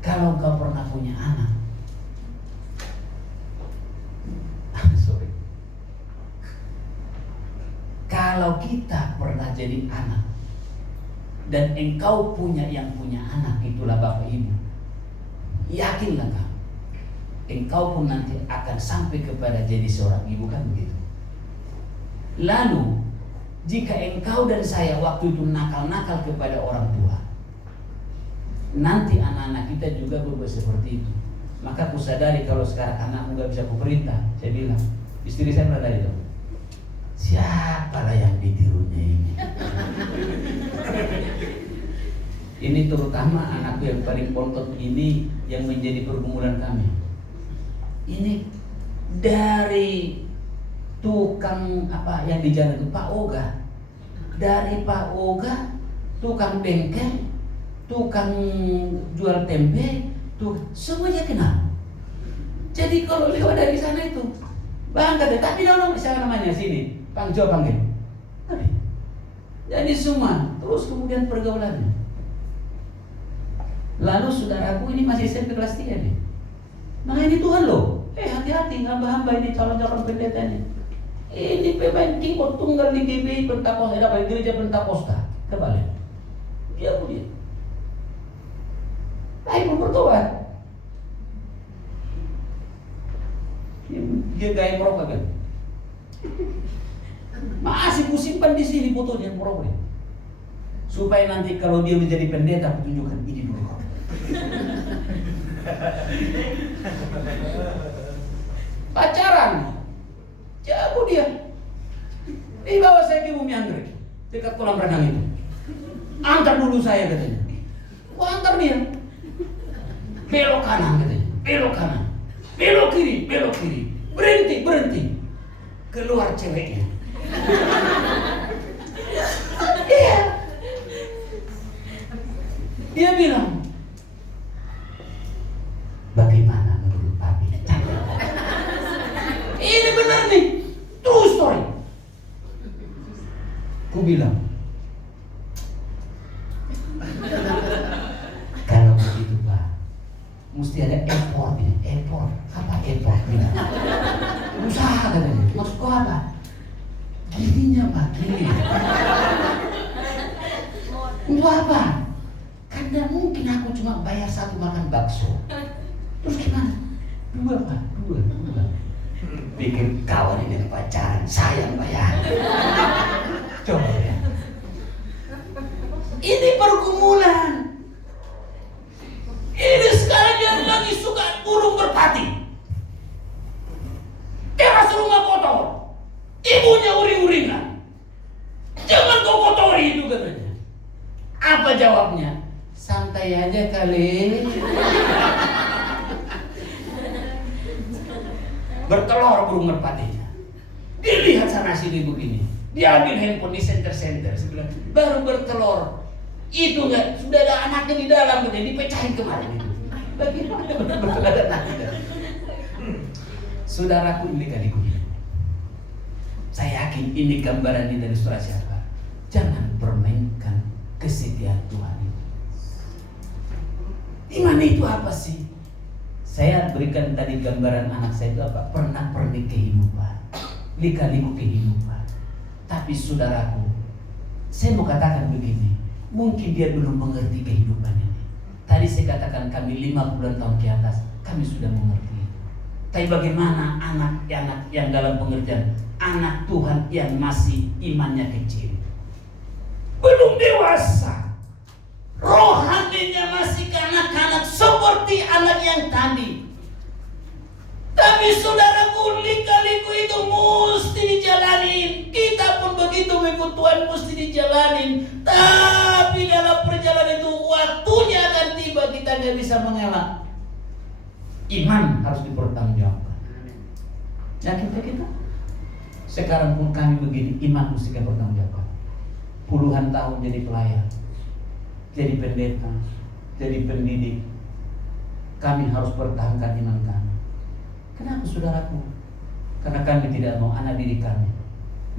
Kalau kau pernah punya anak, kalau kita pernah jadi anak dan engkau punya yang punya anak, itulah Bapak Ibu, yakinlah kau, engkau pun nanti akan sampai kepada jadi seorang ibu, kan begitu. Lalu jika engkau dan saya waktu itu nakal-nakal kepada orang tua, nanti anak-anak kita juga berbuat seperti itu. Maka aku sadari kalau sekarang anakmu gak bisa kuperintah, saya bilang, istri saya pernah tadi itu, siapalah yang ditirunya ini. Ini terutama anakku yang paling bontot ini, yang menjadi pergumulan kami. Ini dari tukang apa yang di jalan itu, Pak Oga. Dari Pak Oga, tukang bengkel, tukang jual tempe, semuanya kenal. Jadi kalau lewat dari sana itu, Bang kata, tapi dong siapa namanya sini, Bang Jo panggil. Jadi semua, terus kemudian pergaulannya. Lalu saudaraku ini masih SMP kelas 3 nih. Nah ini Tuhan loh, hati-hati hamba-hamba ini calon-calon pendeta ini. Ini pemain keyboard tunggal di GBI Pentakosta, dapat gereja Pentakosta, kebalik. Dia punya. Ayo bertobat. Dia gaya merokok kan. Masih kusimpan di sini fotonya merokok. Supaya nanti kalau dia menjadi pendeta, aku tunjukkan ini dulu. Pacaran, jauh dia. Dibawa saya ke Bumi Anggrek, dekat kolam renang itu. Antar dulu saya katanya. Wah, antar dia. Belok kanan katanya, belok kanan. Belok kiri, belok kiri. Berhenti, berhenti. Keluar ceweknya. Iya. Dia bilang, bagaimana menurut Papi? Ini benar nih, true story. Ku bilang, kalau begitu Pak, mesti ada effort ya. Effort, apa effort? Usaha katanya. Maksud kau apa? Gininya Pak, gini. Untuk apa? Karena mungkin aku cuma bayar 1 makan bakso. Terus gimana? 2 Pak, 2. Bikin kawan ini pacaran, sayang bayar. Coba ya. Ini pergumulan. Ini sekarang yang lagi suka burung merpati. Teras rumah kotor, ibunya uring-uringan. Jangan kau kotori itu katanya. Apa jawabnya? Santai aja kali. Bertelur burung merpatinya. Dilihat sana sini begini. Dia ambil handphone di center-center. Sebelah baru bertelur. Itu enggak, sudah ada anaknya di dalam, dipecahin kemarin itu. Bagaimana betul ada anaknya? Saudaraku, ini kali ini. Saya yakin ini gambaran ini dari surah siapa. Jangan permainkan kesetiaan Tuhan itu. Iman itu apa sih? Saya berikan tadi gambaran anak saya itu apa? Pernak-pernik kehidupan, lika-liku kehidupan. Tapi saudaraku, saya mau katakan begini. Mungkin dia belum mengerti kehidupan ini. Tadi saya katakan kami 50 tahun ke atas, kami sudah mengerti. Tapi bagaimana anak yang dalam pengertian anak Tuhan yang masih imannya kecil, belum dewasa, rohaninya masih kanak-kanak seperti anak yang tadi. Tapi saudaraku, lika-liku itu mesti dijalanin. Kita pun begitu mengikut Tuhan mesti dijalanin. Tapi dalam perjalanan itu waktunya akan tiba, kita tidak bisa mengelak. Iman harus dipertanggungjawabkan. Yakin kita? Sekarang pun kami begini, iman mesti kita pertanggungjawabkan. Puluhan tahun jadi pelayan, jadi pendeta, jadi pendidik. Kami harus pertahankan iman kami. Kenapa saudaraku? Karena kami tidak mau anak didik kami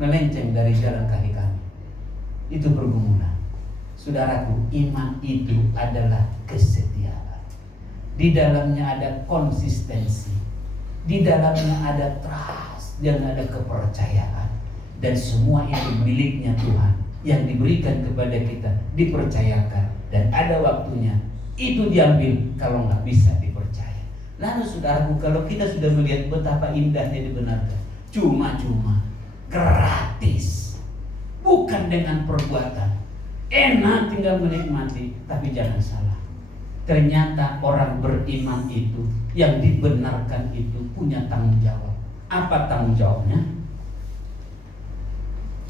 melenceng dari jalan kaki kami. Itu pergumulan. Saudaraku, iman itu adalah kesetiaan. Di dalamnya ada konsistensi. Di dalamnya ada trust dan ada kepercayaan. Dan semua itu miliknya Tuhan yang diberikan kepada kita, dipercayakan. Dan ada waktunya itu diambil kalau nggak bisa dipercaya. Lalu saudaraku, kalau kita sudah melihat betapa indahnya dibenarkan, cuma-cuma, gratis, bukan dengan perbuatan, enak tinggal menikmati, tapi jangan salah. Ternyata orang beriman itu, yang dibenarkan itu punya tanggung jawab. Apa tanggung jawabnya?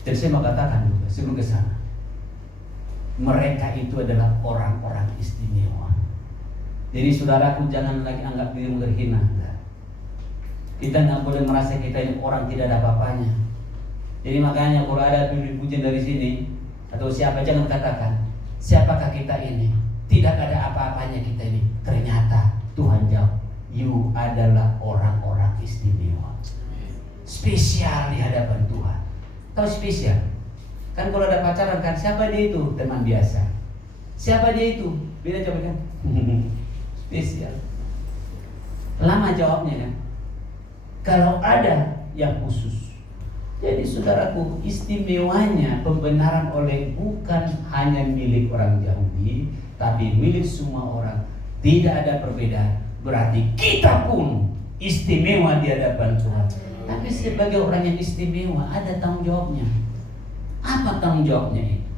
Dan saya mau katakan juga sebelum ke sana, mereka itu adalah orang-orang istimewa. Jadi saudaraku, jangan lagi anggap diri terhina. Kita nggak boleh merasa kita ini orang tidak ada apa-apanya. Jadi makanya kalau ada pujian dari sini atau siapa, jangan katakan siapakah kita ini. Tidak ada apa-apanya kita ini. Ternyata Tuhan jawab, you adalah orang-orang istimewa, spesial di hadapan Tuhan. Tahu spesial? Kan kalau ada pacaran kan, siapa dia itu? Teman biasa. Siapa dia itu? Beda coba kan? Spesial. Lama jawabnya kan? Kalau ada yang khusus. Jadi saudaraku, istimewanya pembenaran oleh bukan hanya milik orang Yahudi, tapi milik semua orang. Tidak ada perbedaan. Berarti kita pun istimewa di hadapan Tuhan. Tapi sebagai orang yang istimewa ada tanggung jawabnya. Apa tanggung jawabnya itu?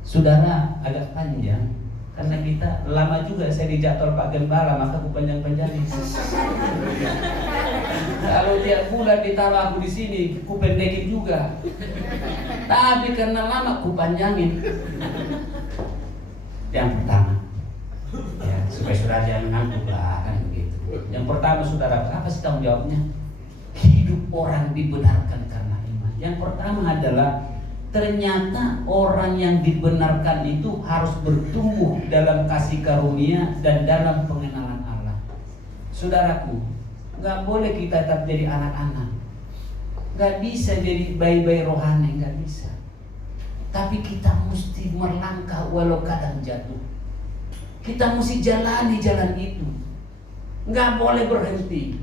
Saudara, agak panjang karena kita lama juga saya dijadwal Pak Gembala, maka aku panjang-panjangin. Kalau tiap bulan ditaruh aku di sini, aku pendekin juga. Tapi karena lama aku panjangin. Yang pertama, ya, supaya saudara jangan ngantuk lah kan begitu. Yang pertama saudara, apa sih tanggung jawabnya? Hidup orang dibenarkan karena iman. Yang pertama adalah ternyata orang yang dibenarkan itu harus bertumbuh dalam kasih karunia dan dalam pengenalan Allah. Saudaraku, nggak boleh kita tetap jadi anak-anak, nggak bisa jadi bayi-bayi rohani, nggak bisa. Tapi kita mesti melangkah walau kadang jatuh. Kita mesti jalani jalan itu. Nggak boleh berhenti.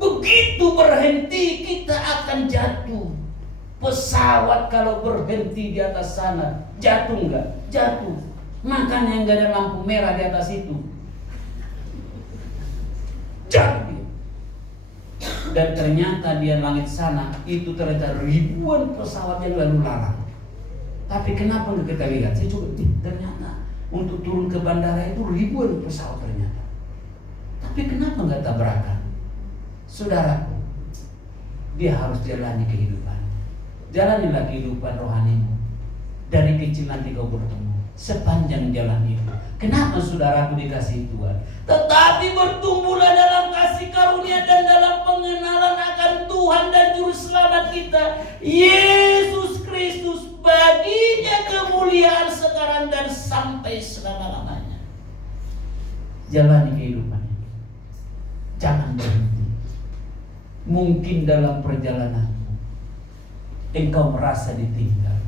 Begitu berhenti kita akan jatuh. Pesawat kalau berhenti di atas sana, jatuh nggak? Jatuh. Makanya nggak ada lampu merah di atas itu. Jatuh. Dan ternyata di langit sana itu ternyata ribuan pesawat yang lalu lalang. Tapi kenapa nggak kita lihat? Saya coba, ternyata untuk turun ke bandara itu ribuan pesawat ternyata. Tapi kenapa nggak tabrakan? Saudaraku, dia harus jalani kehidupan. Jalanilah kehidupan rohanimu. Dari kecil nanti kau bertemu sepanjang jalan itu. Kenapa saudaraku dikasih Tuhan? Tetapi bertumbuhlah dalam kasih karunia dan dalam pengenalan akan Tuhan dan Juru Selamat kita, Yesus Kristus. Baginya kemuliaan sekarang dan sampai selama-lamanya. Jalani kehidupan ini. Jangan berhenti. Mungkin dalam perjalanan engkau merasa ditinggal,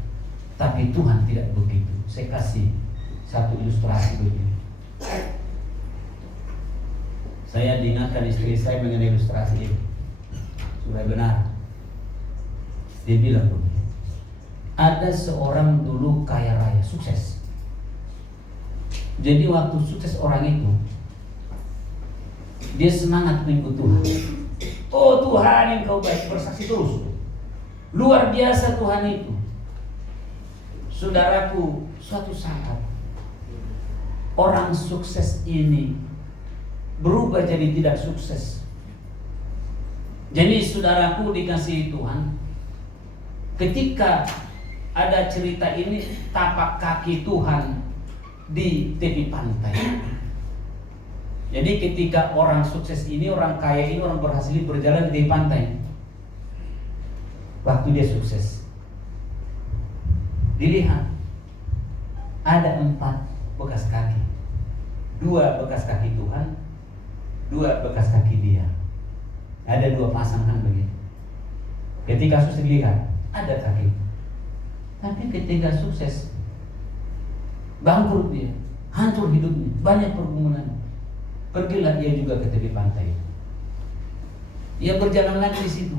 tapi Tuhan tidak begitu. Saya kasih satu ilustrasi begini. Saya diingatkan istri saya mengenai ilustrasi ini. Sudah benar. Dia bilang begini. Ada seorang dulu kaya raya, sukses. Jadi waktu sukses orang itu, dia semangat mengikut Tuhan. Oh Tuhan, Engkau baik, bersaksi terus. Luar biasa Tuhan itu. Saudaraku, suatu saat orang sukses ini berubah jadi tidak sukses. Jadi saudaraku dikasihi Tuhan, ketika ada cerita ini tapak kaki Tuhan di tepi pantai. Jadi ketika orang sukses ini, orang kaya ini, orang berhasil berjalan di tepi pantai, waktu dia sukses, dilihat ada 4 bekas kaki. 2 bekas kaki Tuhan, 2 bekas kaki dia. Ada 2 pasang kan begitu. Ketika sukses dilihat ada kaki. Tapi ketika sukses bangkrut dia, hancur hidupnya, banyak pergumulan. Pergilah dia juga ke tepi pantai. Ia berjalan lagi di situ.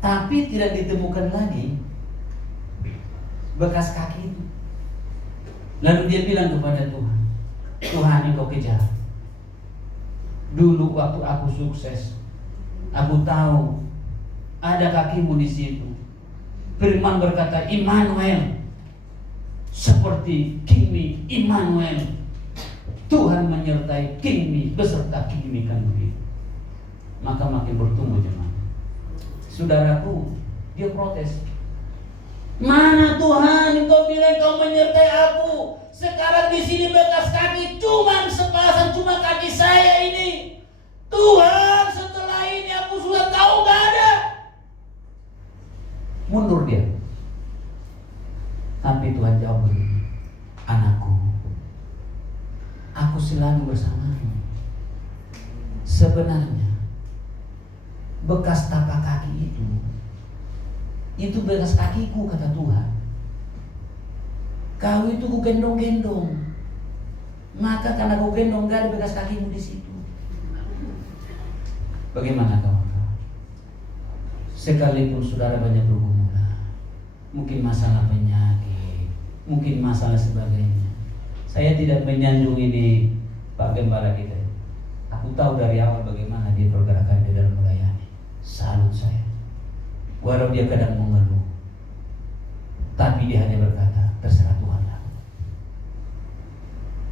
Tapi tidak ditemukan lagi bekas kaki itu. Lalu dia bilang kepada Tuhan, Tuhan Engkau kejar. Dulu waktu aku sukses, aku tahu ada kakimu di situ. Firman berkata, Immanuel, seperti King Mi, Immanuel. Tuhan menyertai King Mi beserta King Mi kan begitu. Maka makin bertumbuh jemaat. Saudaraku, dia protes. Mana Tuhan, Engkau bilang Engkau menyertai aku. Sekarang di sini bekas kaki cuma sepasang, cuma kaki saya ini. Tuhan, setelah ini aku sudah tahu gak ada. Mundur dia. Tapi Tuhan jawab begini, anakku, aku selalu bersamamu. Sebenarnya bekas tapak kaki itu bekas kakiku, kata Tuhan. Kau itu ku gendong-gendong. Maka karena kau gendong gak ada bekas kakimu di situ. Bagaimana kawan-kawan? Sekalipun saudara banyak pergumulan, mungkin masalah penyakit, mungkin masalah sebagainya. Saya tidak menyanjung ini Pak Gembala kita. Aku tahu dari awal bagaimana dia pergerakan di dalam melayani. Salut saya. Walau dia kadang mengeluh, tapi dia hanya berkata, terserah Tuhan lah.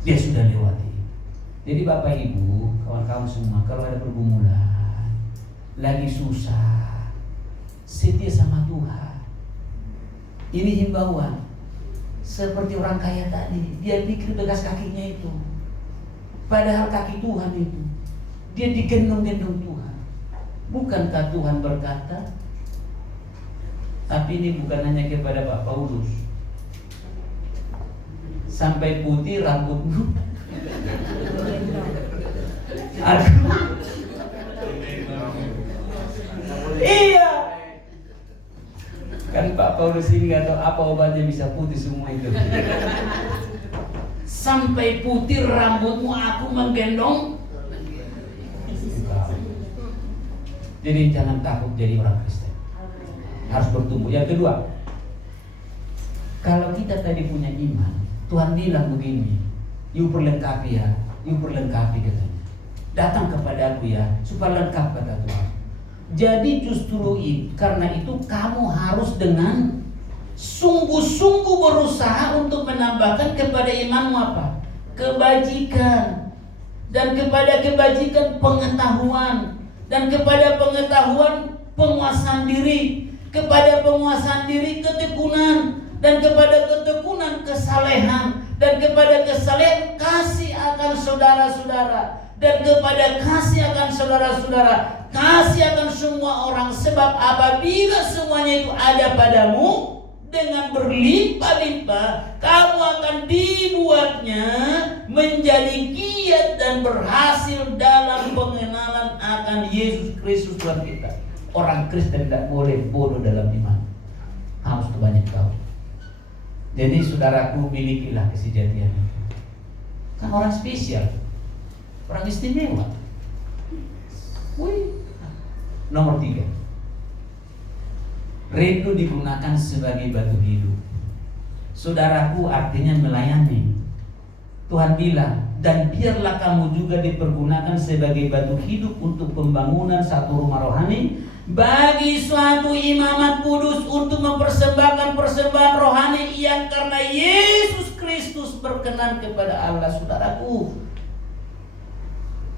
Dia sudah lewati. Jadi Bapak Ibu, kawan-kawan semua, kalau ada pergumulan, lagi susah, setia sama Tuhan. Ini himbauan. Seperti orang kaya tadi, dia pikir bekas kakinya itu, padahal kaki Tuhan itu, dia digendong-gendong Tuhan. Bukankah Tuhan berkata, tapi ini bukan hanya kepada Pak Paulus, sampai putih rambutmu. Aduh. Iya. Kan Pak Paulus ini nggak tahu apa obatnya bisa putih semua itu. sampai putih rambutmu aku menggendong. Jadi jangan takut jadi orang Kristen, harus bertumbuh. Yang kedua, kalau kita tadi punya iman, Tuhan bilang begini, you perlengkapi ya, you perlengkapi katanya. Datang kepada aku ya, supaya lengkap kata Tuhan. Jadi justru karena itu kamu harus dengan sungguh-sungguh berusaha untuk menambahkan kepada imanmu apa? Kebajikan. Dan kepada kebajikan pengetahuan. Dan kepada pengetahuan penguasaan diri. Kepada penguasaan diri ketekunan. Dan kepada ketekunan kesalehan. Dan kepada kesalehan kasih akan saudara-saudara. Dan kepada kasih akan saudara-saudara, kasih akan semua orang. Sebab apabila semuanya itu ada padamu, dengan berlimpah-limpah, kamu akan dibuatnya menjadi giat dan berhasil dalam pengenalan akan Yesus Kristus Tuhan kita. Orang Kristen tidak boleh bodoh dalam iman, harus banyak tahu. Jadi saudaraku, milikilah kesejatian itu. Kan orang spesial, orang istimewa. Nomor 3, rindu digunakan sebagai batu hidup. Saudaraku, artinya melayani. Tuhan bilang, dan biarlah kamu juga dipergunakan sebagai batu hidup untuk pembangunan satu rumah rohani bagi suatu imamat kudus, untuk mempersembahkan persembahan rohani yang karena Yesus Kristus berkenan kepada Allah. Saudaraku,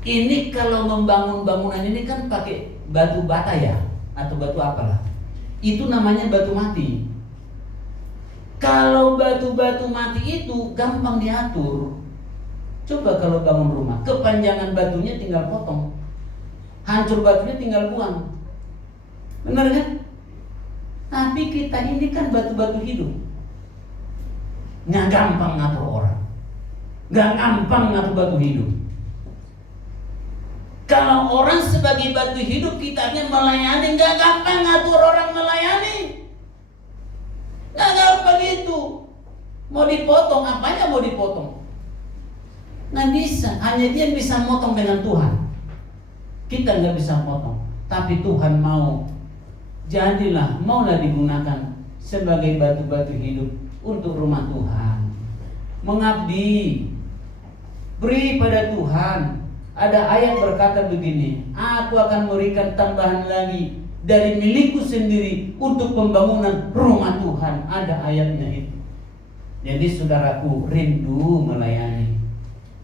ini kalau membangun bangunan ini kan pakai batu bata ya, atau batu apalah. Itu namanya batu mati. Kalau batu-batu mati itu gampang diatur. Coba kalau bangun rumah, kepanjangan batunya tinggal potong, hancur batunya tinggal buang. Benar kan? Tapi kita ini kan batu-batu hidup. Nggak gampang ngatur orang, nggak gampang ngatur batu hidup. Kalau orang sebagai batu hidup, kitanya melayani, nggak gampang ngatur orang melayani. Nggak gampang itu. Mau dipotong, apanya mau dipotong? Nggak bisa, hanya dia bisa motong dengan Tuhan. Kita nggak bisa motong, tapi Tuhan mau. Jadilah, maulah digunakan sebagai batu-batu hidup untuk rumah Tuhan. Mengabdi, beri pada Tuhan. Ada ayat berkata begini, aku akan memberikan tambahan lagi dari milikku sendiri untuk pembangunan rumah Tuhan. Ada ayatnya itu. Jadi saudaraku, rindu melayani.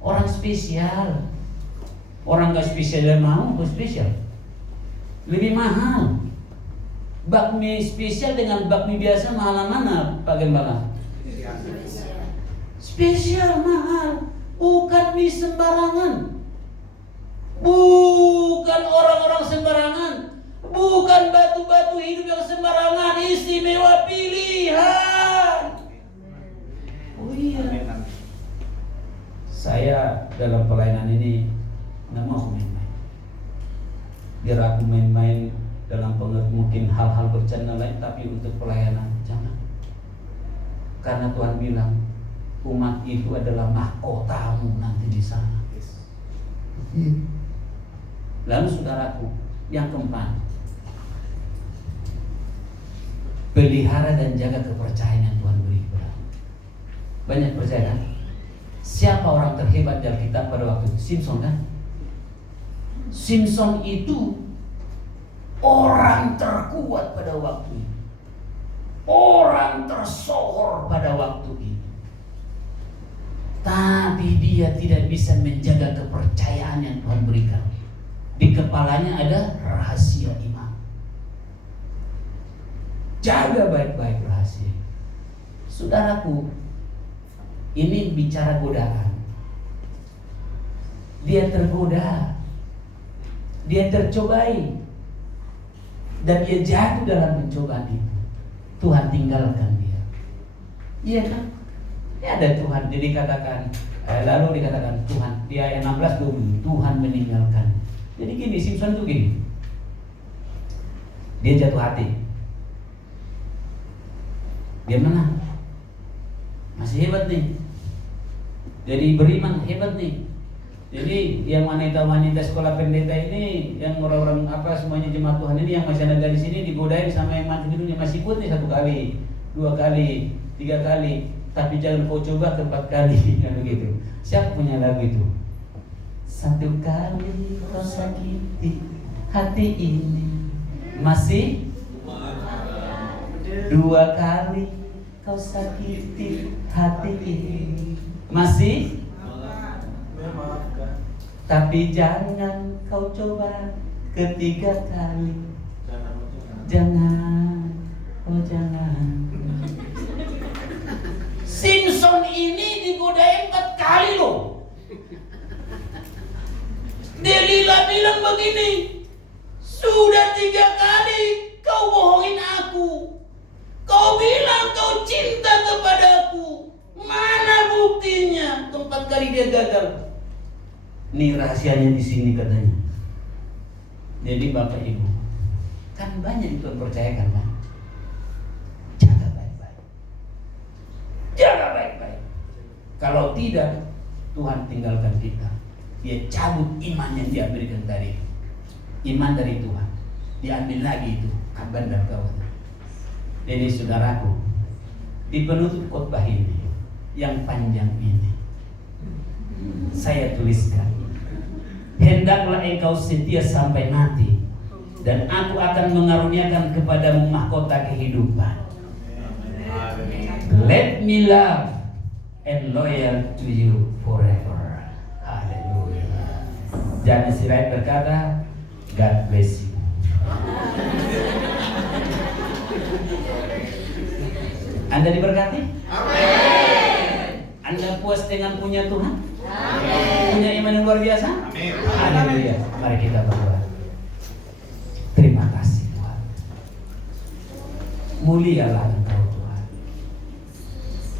Orang spesial. Orang gak spesial dan mau spesial. Lebih mahal. Bakmi spesial dengan bakmi biasa mahal mana, Pak Gembala? Spesial mahal. Bukan mie sembarangan. Bukan orang-orang sembarangan, bukan batu-batu hidup yang sembarangan, istimewa pilihan. Oh iya, saya dalam pelayanan ini nggak mau main-main. Biar aku main-main dalam mungkin hal-hal bercanda lain, tapi untuk pelayanan jangan. Karena Tuhan bilang umat itu adalah mahkotamu nanti di sana. Lalu saudaraku, yang keempat, pelihara dan jaga kepercayaan yang Tuhan beri kepada. Banyak percaya kan? Siapa orang terhebat di Alkitab pada waktu itu? Simpson kan? Simpson itu orang terkuat pada waktu itu, orang tersohor pada waktu itu. Tapi dia tidak bisa menjaga kepercayaan yang Tuhan berikan. Di kepalanya ada rahasia iman. Jaga baik-baik rahasia. Saudaraku, ini bicara godaan. Dia tergoda, dia tercobai, dan dia jatuh dalam pencobaan itu. Tuhan tinggalkan dia. Iya kan? Ya ada Tuhan. Jadi katakan, lalu dikatakan Tuhan, di ayat 16-20, Tuhan meninggalkan. Jadi gini, Simpson itu gini, dia jatuh hati, dia menang, masih hebat nih, Jadi beriman hebat nih. Jadi yang wanita-wanita sekolah pendeta ini, yang orang-orang apa semuanya jemaat Tuhan ini yang masih ada di sini digodain sama yang mati hidupnya masih ikut nih 1 kali, 2 kali, 3 kali, tapi jangan kau coba ke 4 kali kan begitu. Siapa punya lagu itu? 1 kali kau sakiti hati ini masih 2 kali kau sakiti hati ini masih. Tapi jangan kau coba ketiga kali. Jangan, oh jangan. Simpson ini digodain 4 kali loh. Delila bilang begini, sudah 3 kali kau bohongin aku. Kau bilang kau cinta kepadaku. Mana buktinya? 4 kali dia gagal. Ini rahasianya di sini katanya. Jadi Bapak Ibu, kan banyak itu yang percayakan kan? Jaga baik-baik. Jaga baik-baik. Kalau tidak, Tuhan tinggalkan kita. Dia cabut iman yang diambilkan tadi. Iman dari Tuhan diambil lagi itu kaban dan kawan. Jadi saudaraku, di penutup khotbah ini yang panjang ini, saya tuliskan, hendaklah engkau setia sampai mati, dan aku akan mengaruniakan kepadamu mahkota kehidupan. Let me love and loyal to you forever. Haleluya. Jangan Sirait berkata, God bless you. Anda diberkati? Amin. Anda puas dengan punya Tuhan? Amin. Punya iman yang luar biasa? Amin. Haleluya. Mari kita berdoa. Terima kasih Tuhan. Mulialah Engkau Tuhan.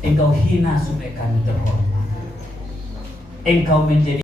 Engkau hina supaya kami terhormat. Engkau menjadi